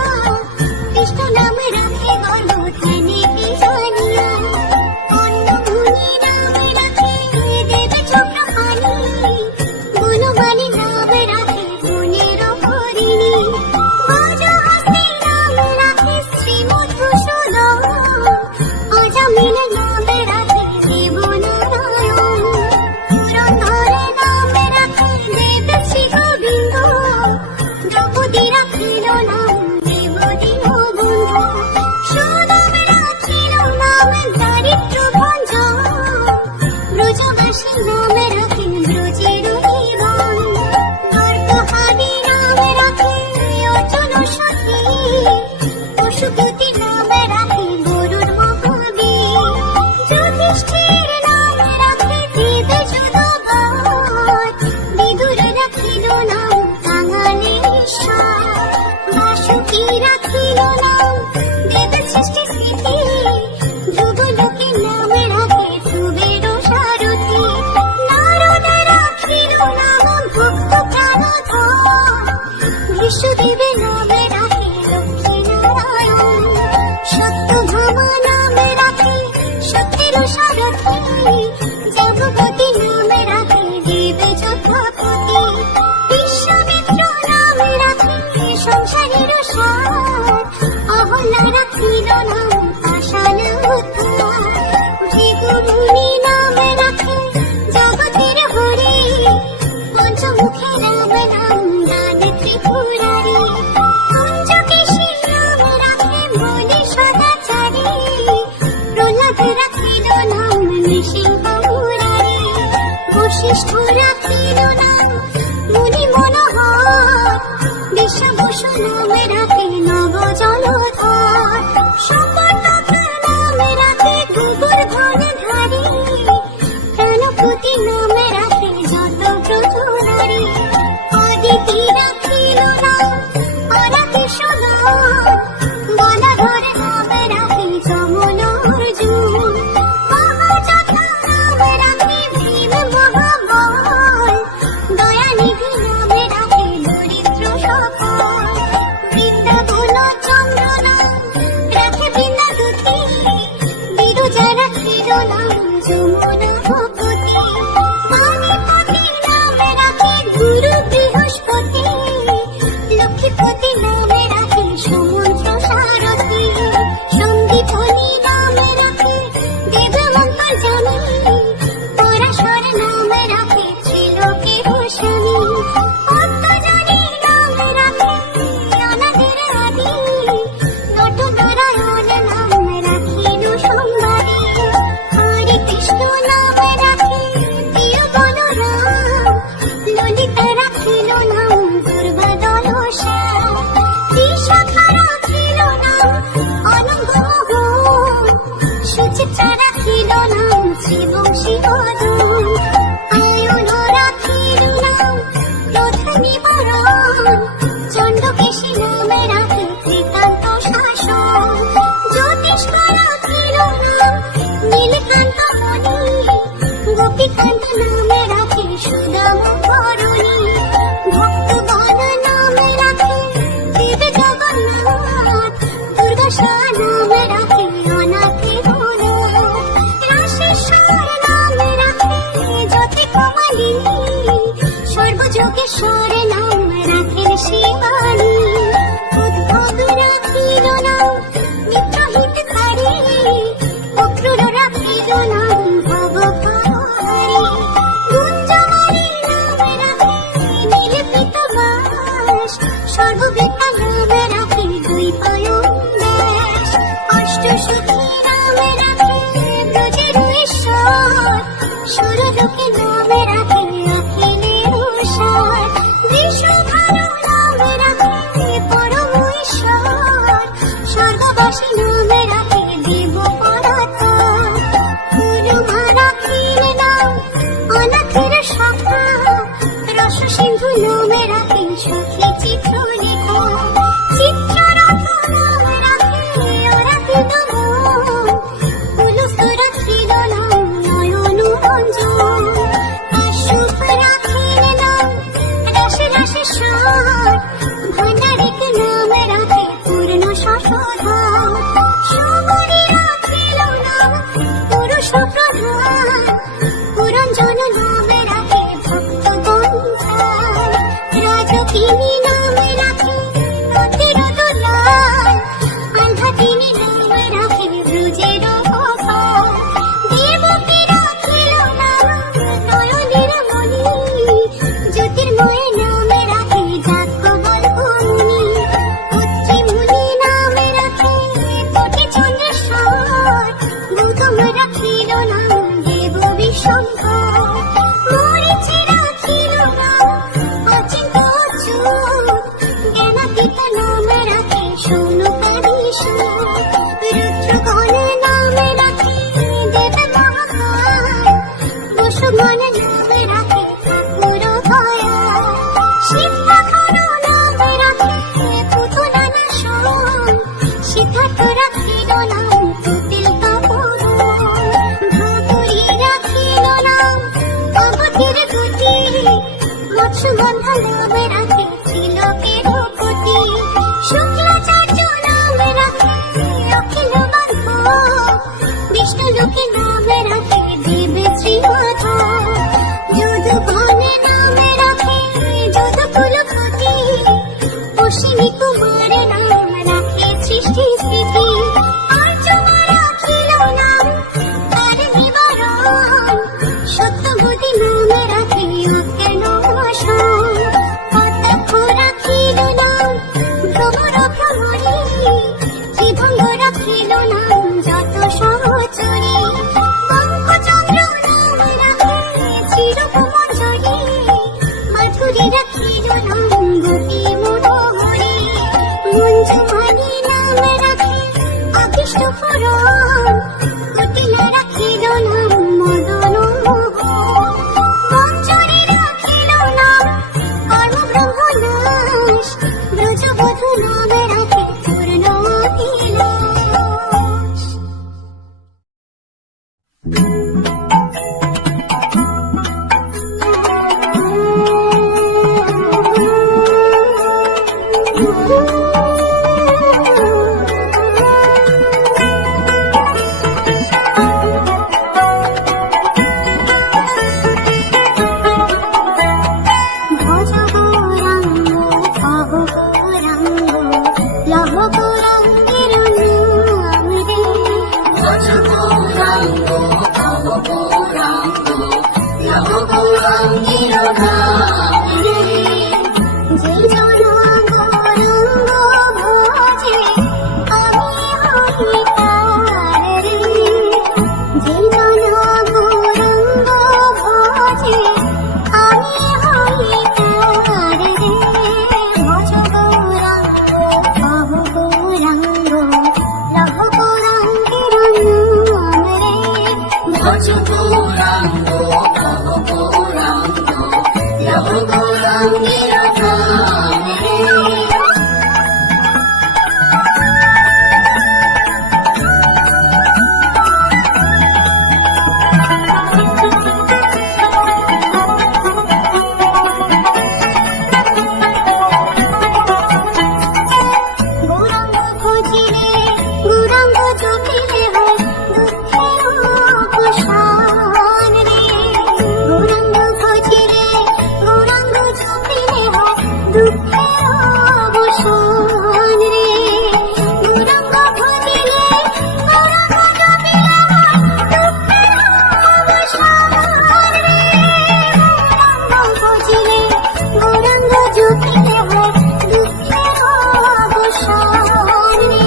কৃষ্ণ নাম রাখে গর্ভধানে কি জানিয়া। অন্নমুনি নাম রাখে দেব চক্রপাণি, গুণমালী নাম রাখে গুণের হরিণী। গজহস্তি নাম রাখে শ্রীমধুসূদন, অজামিল নাম রাখে দেবনারায়ণ। পুরন্দর নাম রাখে দেব শ্রী গোবিন্দ, দ্রৌপদী রাখিল নাম দেব দীনবন্ধু। সুদাম রাখিল নাম দারিদ্র ভঞ্জন, ব্রজবাসী নাম রাখে ব্রজের জীবন। গর্গহারি নাম রাখে অর্জুন সখী, পশুপতি নাম রাখে গরুড় মহাবীর। যুধিষ্ঠির নাম রাখে দেব যুধবর, বিদুর রাখিল নাম কাঙালের ঈশ্বর। বাসুকী রাখিল নাম দেব সৃষ্টি স্মৃতি, ধ্রুবলোকের নাম রাখে ধ্রুবের সারথি। নারদ রাখিল নাম ভক্ত প্রাণধর, বিষ্ণুদেবের নাম রাখে লক্ষ্মী নারায়ণ। সত্যভামা নাম রাখে সত্যের সারথি, জাম্ববতী নাম রাখে দেব যথাপতি। বিশ্বামিত্র নাম রাখে সংসারের সার, অহল্যা রাখিল নাম পাষাণ উদ্ধার। ভৃগুমুনি নাম রাখে জগতের হরি, পঞ্চমুখী রাম নাম দান ত্রিপুরারি। কুঞ্জকেশী নাম রাখে বলি সদাচারী, প্রহ্লাদ রাখিল নাম নৃসিংহ মুরারি। বশিষ্ঠ রাখিল নাম মুনি মনোহর, বিশ্বভূষণ নাম রাখে নব জলধর। শঙ্করনাথ নাম রাখে গোবর্ধনধারী, প্রাণপতি নাম রাখে যত ব্রজধারী। অদিতি রাখিল নাম অরাকেশধর, গদাধর নাম রাখে যমন অর্জুন। মহাযথা নাম রাখে ভীম মহাবল, দয়ানিধি নাম রাখে দরিদ্র সকল। বৃন্দাবন চন্দ্র নাম যুগেশ্বর নাম রাখেন শিবানী, উদ্ভব রাখিল নাম মিত্রহিতকারী, অক্রূর রাখিল নাম ভবভারি, গুঞ্জমারি নাম রাখে নীলপিত বাস, সর্ববেতা নাম রাখে দ্বৈপায়ন দাস, অষ্টসখী নাম রাখে ব্রজের ঈশ্বর, সুরলোকে নাম রাখে অখিলের সার, বৃষভানু নাম রাখে পরম ঈশ্বর, স্বর্গবাসী নাম রাখে দেব পরাত্পর, গুরুমা রাখিল নাম অনাথের সখা, রস সিন্ধু নাম রাখে সখী চিত্রলেখা, চিত্ররথ নাম রাখে অরাধিত মন, পুলক রাখিল নাম নয়ন রঞ্জন, কাশ্যপ রাখিল নাম রাশি রাশি সার, ভাণ্ডারিক নাম রাখে পূর্ণ শশধর, সুমনি রাখিল নাম পুরুষ প্রধান, পুরঞ্জন নাম রাখে ভক্তগণ প্রাণ, রাজকিনী নাম রাখে নদীর দুলাল, আলহাতিনী নাম রাখে ব্রজের গোপাল, দেবকী রাখিল নাম নয়নের মণি, জ্যোতির্ময় নাম রাখে যাজ্ঞবল্ক্যমুনি, পুত্রী নাম রাখে কোটি চন্দ্রেশ্বর, গৌতম রাখিল নাম দেব বিশ্বম্ভর, মরীচি রাখিল নাম অচিন্ত অচ্যুত, জ্ঞানাতীত নাম রাখে শৌনকাধীশ্বর, রুদ্রগণ নাম রাখে দেব মহাকাল, বসুগণ নাম রাখে ঠাকুর দয়াল, সিদ্ধাধর নাম রাখে পুতনা নাশন, সিদ্ধার্থ রাখিল নাম কপিল তপোবন, ভাগুরী রাখিল নাম অবধির গতি, মৎস্যগন্ধা নাম রাখে তিলকের কোটি, শুক্লাচার্য নাম রাখে অখিল বান্ধব, বিষ্ণুলোকে নাম রাখে দেব শ্রীমাধব, যদুগণ নাম রাখে যদুকুলপতি, অশ্বিনী কুমার নাম রাখে সৃষ্টি স্থিতি, আর্যমা রাখিল নাম তার নিবারণ, সত্যবতী নাম রাখে অজ্ঞান নাশন, কটাক্ষ রাখিল নাম ভ্রমর ভ্রমরী, ত্রিভঙ্গ রাখিল নাম যত সহচরী, বঙ্কচন্দ্র নাম রাখে চিরকুমঞ্জরী, মাধুরী রাখিল নাম গোপী মনোহরী, মঞ্জুমালী নাম রাখে অভীষ্ট পূরণ, কুটিলা রাখিল নাম মদন মোহন, মঞ্জরী রাখিল নাম কর্মব্রহ্ম নাশ, ব্রজবধূ নাম রাখে পূর্ণ অভিলাষ। দুঃখের অবসান রে। গৌরাঙ্গ ভজিলে গৌরাঙ্গ জপিলে হয় দুঃখের অবসান রে। গৌরাঙ্গ ভজিলে গৌরাঙ্গ জপিলে হয় দুঃখের অবসান রে।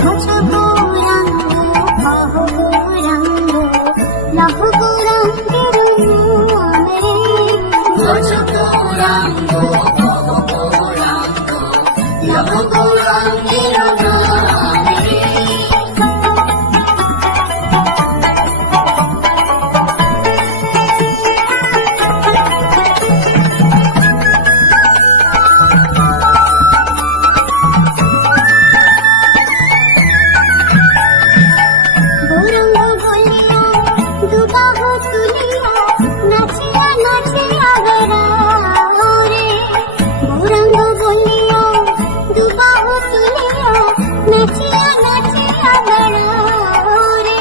ভজ গৌরাঙ্গ কহ গৌরাঙ্গ লহ গৌরাঙ্গের নাম রে। ভজ গৌরাঙ্গ ভব গৌরাঙ্গ লহ গৌরাঙ্গের নাম রে। গৌরাঙ্গ বলিয়া দুবাহু তুলিয়া নাচিয়া নাচিয়া বেড়াও রে। গৌরাঙ্গ বলিয়া দুবাহু তুলিয়া নাচিয়া নাচিয়া বেড়াও রে।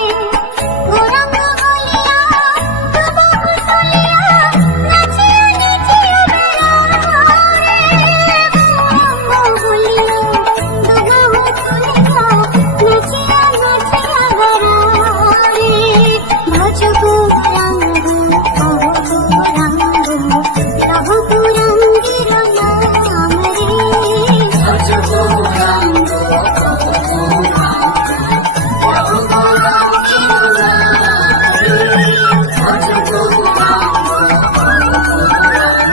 গৌরাঙ্গ বলিয়া দুবাহু তুলিয়া নাচিয়া নাচিয়া বেড়াও রে। গৌরাঙ্গ বলিয়া দুবাহু তুলিয়া নাচিয়া নাচিয়া বেড়াও রে। ভজ গৌরাঙ্গ কহ গৌরাঙ্গ লহ গৌরাঙ্গের নাম রে। ভজ গৌরাঙ্গ ভব গৌরাঙ্গ লহ গৌরাঙ্গের নাম রে। ভজ গৌরাঙ্গ ভব গৌরাঙ্গ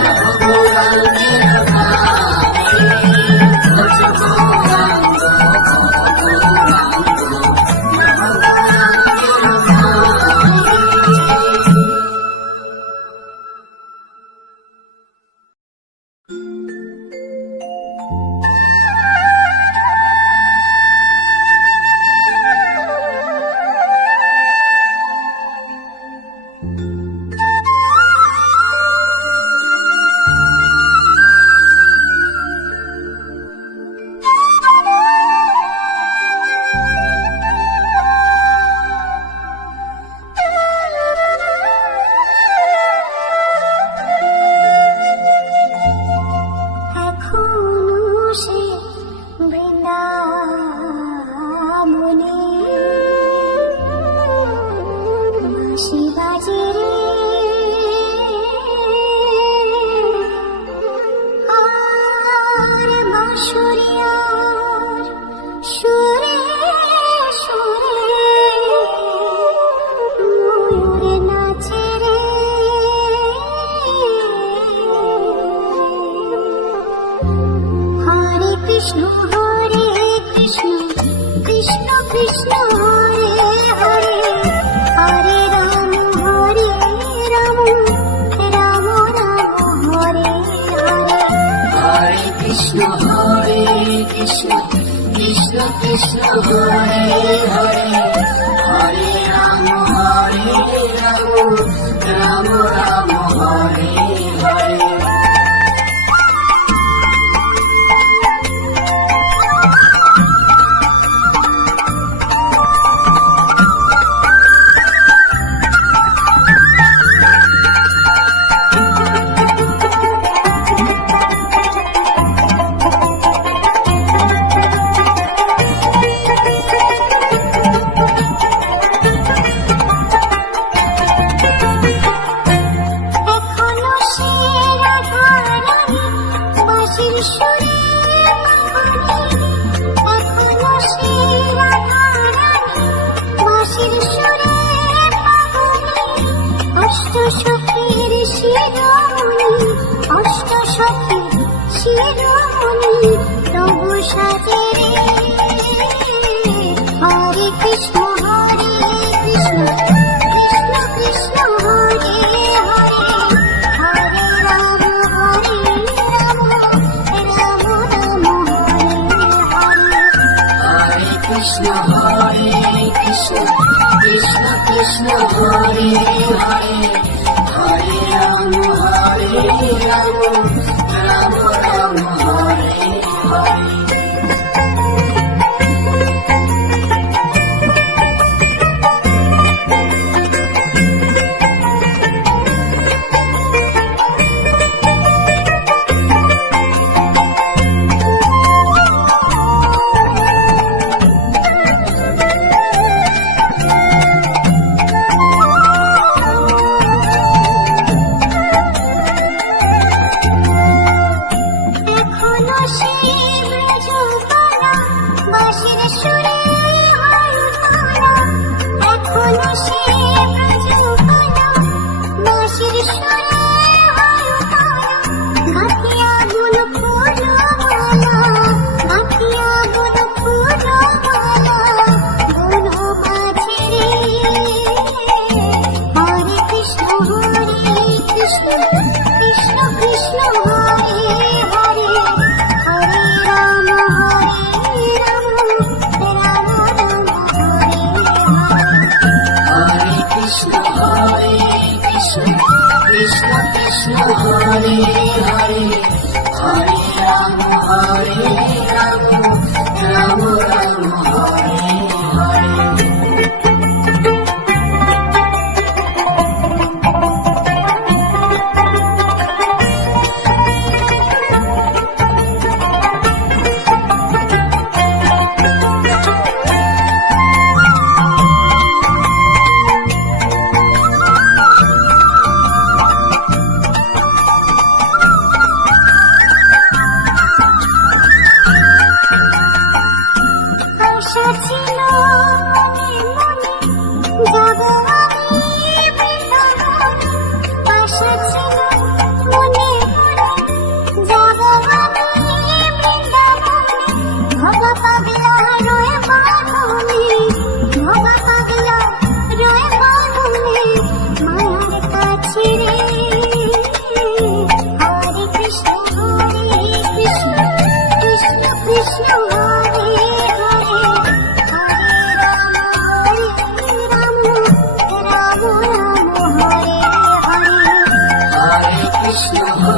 লহ গৌরাঙ্গের নাম রে। ভজ গৌরাঙ্গ ভব গৌরাঙ্গ লহ গৌরাঙ্গের নাম রে। এখনো সে বৃন্দাবনে বাঁশি বাজে রে। আর বাঁশুরিয়ার সুরে সুরে ময়ূর নাচে রে। হরে কৃষ্ণ কৃষ্ণ কৃষ্ণ হরে হরে, হরে রাম রাম রাম হরে হরে। হরে কৃষ্ণ কৃষ্ণ কৃষ্ণ হরে হরে, হরে রাম রাম রাম হরে হরে। এখনো সে রাধারানী বাঁশির সুরে পাগলি। এখনো সে রাধারানী বাঁশির সুরে পাগলি। অষ্ট সখীর শিরোমণি, অষ্ট সখীর শিরোমণি প্রভু সাজে রে। হরে কৃষ্ণ কৃষ্ণ কৃষ্ণ হরে হরে, হরে রাম রাম রাম হরে হরে। হরে কৃষ্ণ কৃষ্ণ কৃষ্ণ হরে হরে, হরে রাম রাম রাম হরে হরে।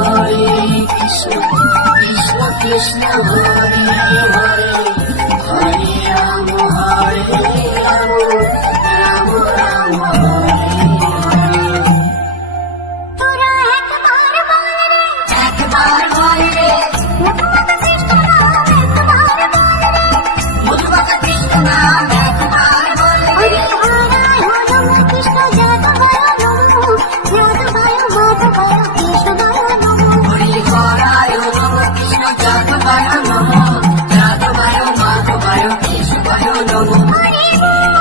হরে কৃষ্ণ কৃষ্ণ কৃষ্ণ হরে হরে হরে রাম রাম রাম হরে হরে তোরা একবার বল রে একবার বল রে মধুমাতা কৃষ্ণ নাম একবার বল রে মধুমাতা কৃষ্ণ নাম একবার বল রে হরে নমো কৃষ্ণ যাদবায় নমো যাদবায় মাধবায় কেশবায় নমো হরি হরায় নম কৃষ্ণ যাদবায় নম যাদবায় মাধবায় কেশবায় নম হরি বল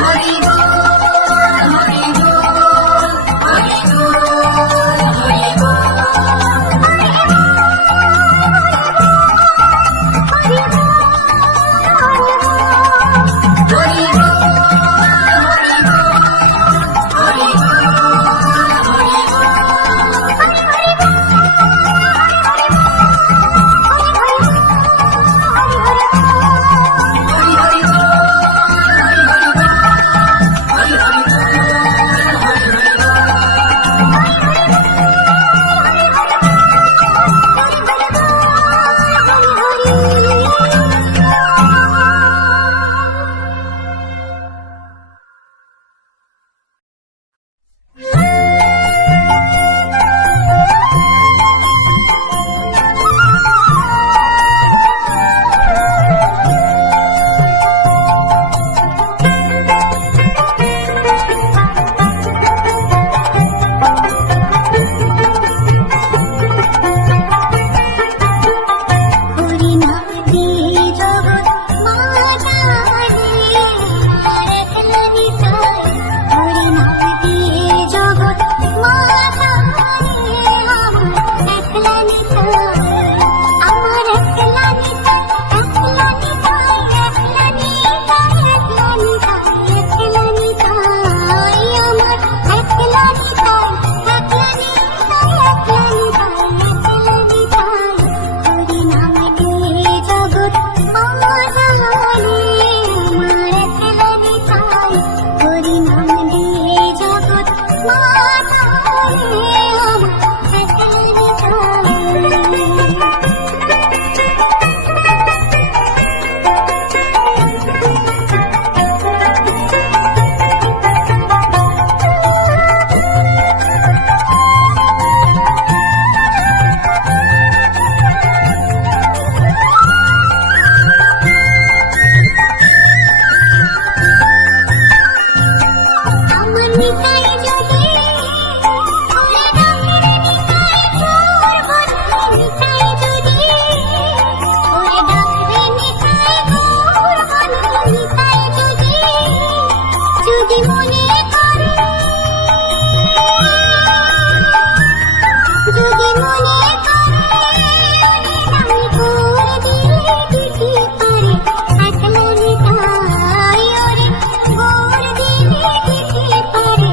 হরি বল হরি বল হরি বল হরি বল হরি বল হরি বল হরি বল হরি বল হরি বল হরি হরি বল হরি হরি বল হরি হরি বল হরি হরি বল হরি নাম দিয়ে জগৎ মাতা রে আমার একলা নিতাই হরি নাম দিয়ে জগৎ মাতা রে আমার একলা নিতাই আমার একলা নিতাই একলা নিতাই একলা নিতাই একলা নিতাই একলা নিতাই আমার একলা নিতাই একলা নিতাই একলা নিতাই একলা নিতাই হরি নাম দিয়ে জগৎ মাতা রে আমার একলা নিতাই হরি নাম দিয়ে জগৎ মাতা রে আমার একলা নিতাই আমার নিতাই যদি ওরে ডাকে নিতাই গৌর বলে নিতাই যদি ওরে ডাকে নিতাই গৌর বলে নিতাই যদি মনে করে যদি মনে করে আমি করে দিলে দিতে পারে একলা নিতাই ওরে করে দিলে দিতে পারে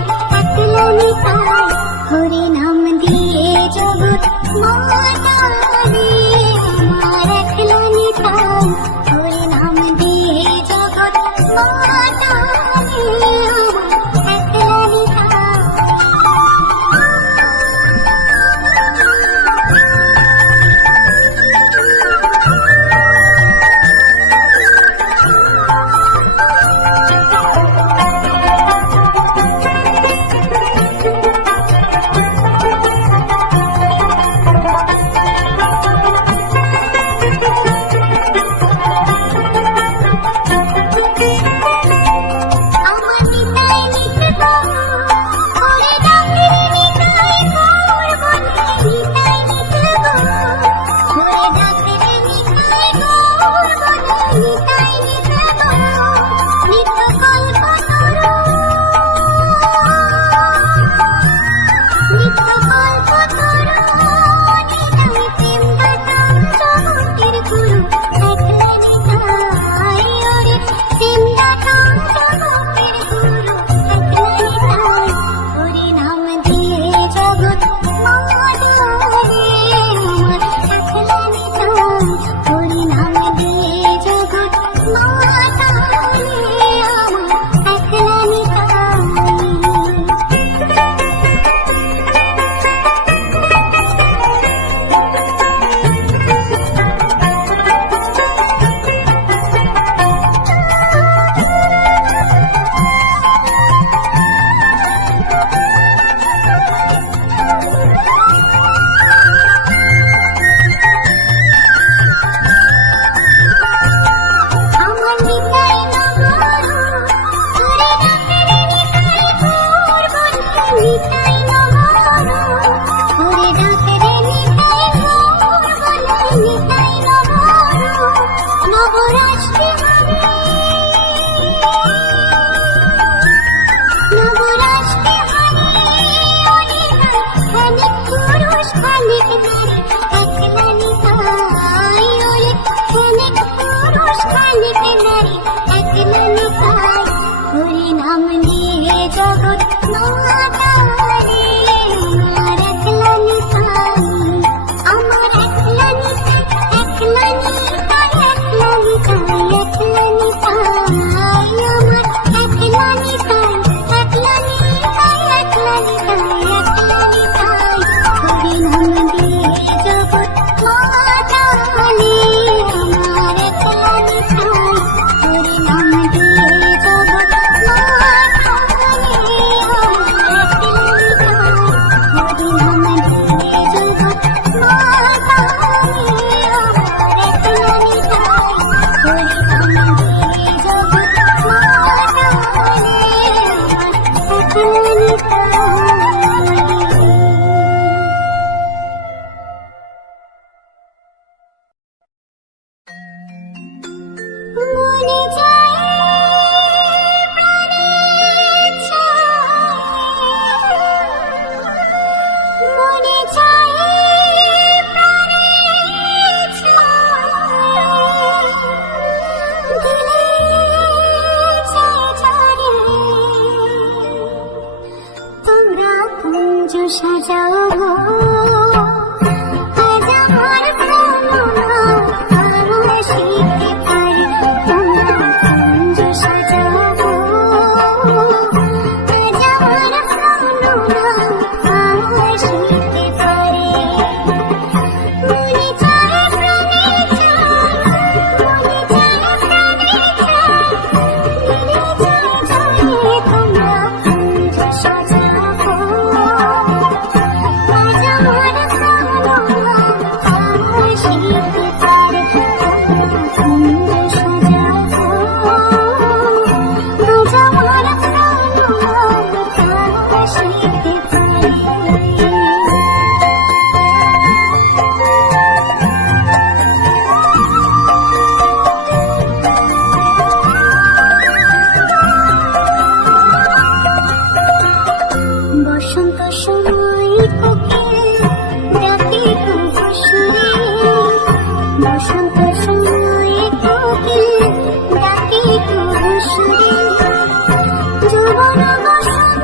যৌবন বসন্ত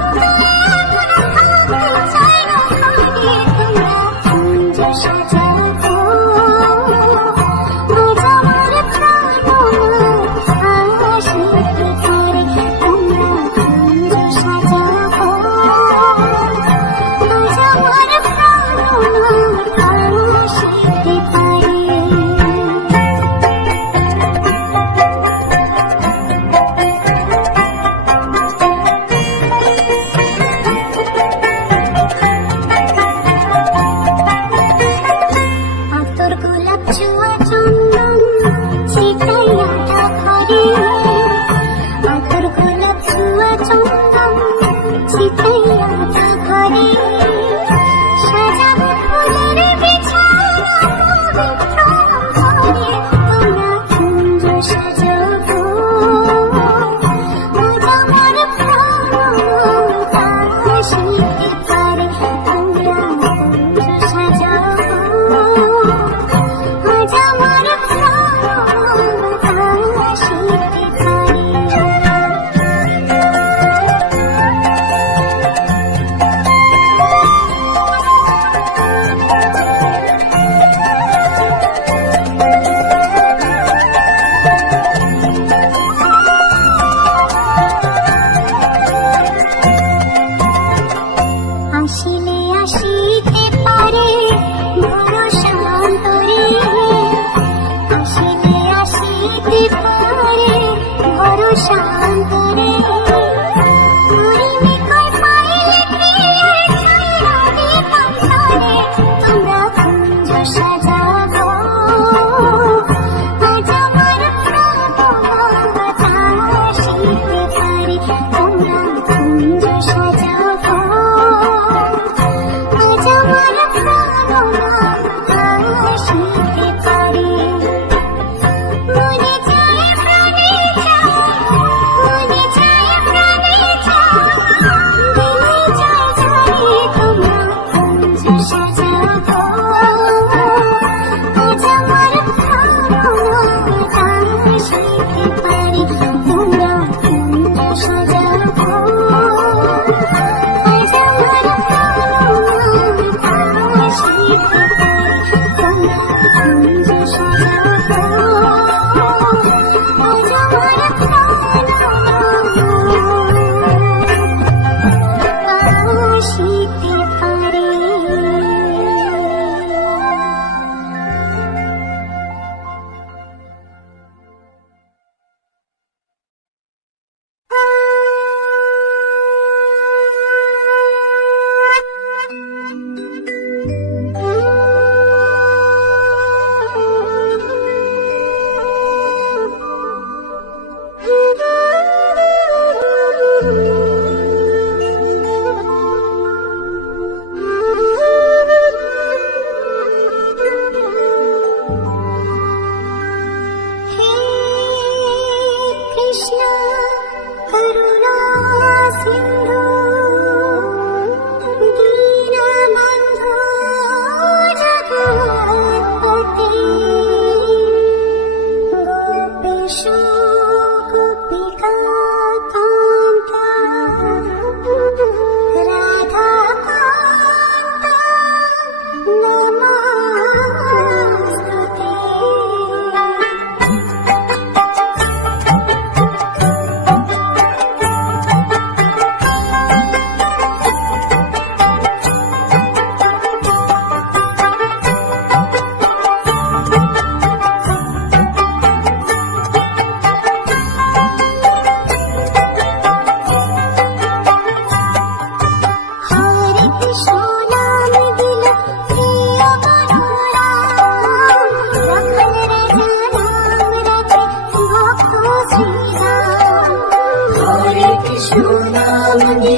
এখন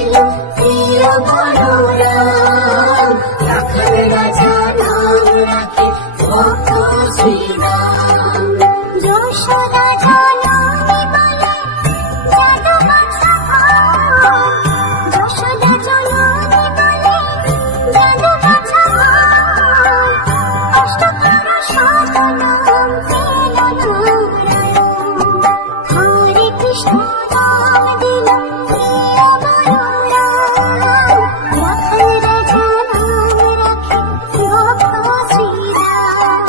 দিল প্রিয় বলরাম, রাখাল রাজা নাম রাখে ভক্ত শ্রীরাম। যশোদা জননী বলে জাদু গাছা ভাই, যশোদা জননী বলে জাদু গাছা ভাই, কষ্ট করো শত নাম পেল নারায়ণ। হরে কৃষ্ণ নাম দিল প্রিয় বলরাম, রাখাল রাজা নাম রাখে ভক্ত শ্রীরাম।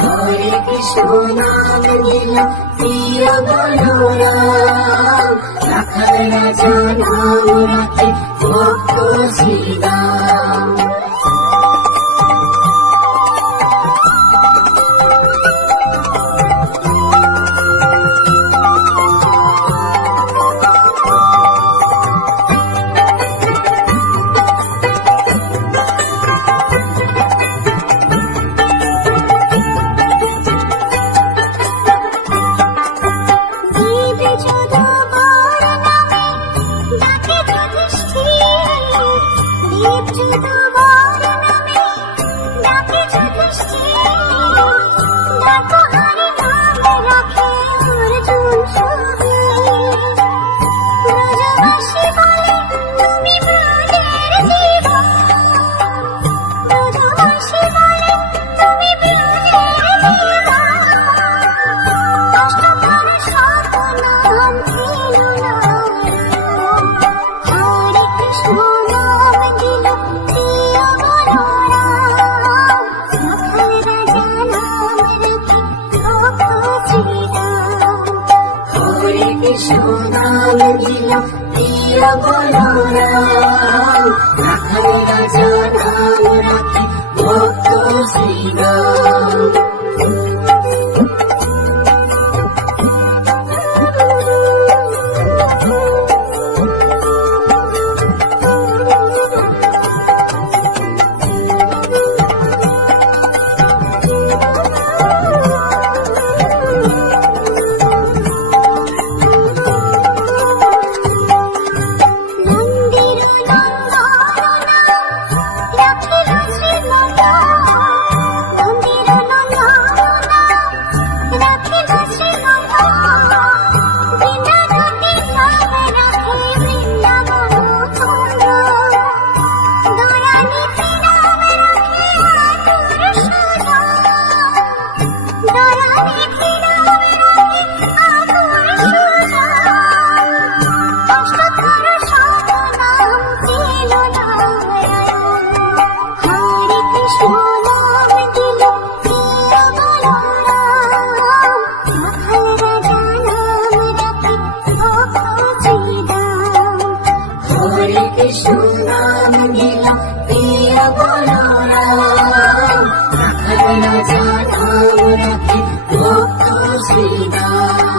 হরে কৃষ্ণ নাম দিল প্রিয় বলরাম, রাখাল রাজা নাম রাখে ভক্ত শ্রীরাম। জীব যদু বর নামে ডাকে যুধিষ্ঠির, জীব যদু বর নামে ডাকে যুধিষ্ঠির, ডাকো হরি নাম রাখে অর্জুন সুবীর। ব্রজবাসী বলে তুমি ব্রজের জীবন, ব্রজবাসী বলে তুমি ব্রজের জীবন, কষ্ট করো শত নাম পেল নারায়ণ। হরে কৃষ্ণ নাম দিল প্রিয় বলরাম, রাখাল রাজা নাম রাখে ভক্ত শ্রীরাম। হরে কৃষ্ণ নাম দিল প্রিয় বলরাম, রাখাল রাজা নাম রাখে ভক্ত শ্রীরাম। নন্দির নন্দন রাখিল শ্রীমঙ্গল, নন্দির নন্দন রাখিল শ্রীমঙ্গল, বৃন্দাবতী নাম রাখে বৃন্দাবন সুন্দর, দয়ানিধি নাম রাখে আতুর সুজন, দয়ানিধি নাম রাখে আতুর সুজন, কষ্ট করো শত নাম পেল নারায়ণ। হরে কৃষ্ণ নাম দিল প্রিয় বলরাম, রাখাল রাজা নাম রাখে ভক্ত শ্রীরাম। হরে কৃষ্ণ নাম দিল প্রিয় বলরাম, রাখাল রাজা নাম রাখে ভক্ত শ্রীরাম।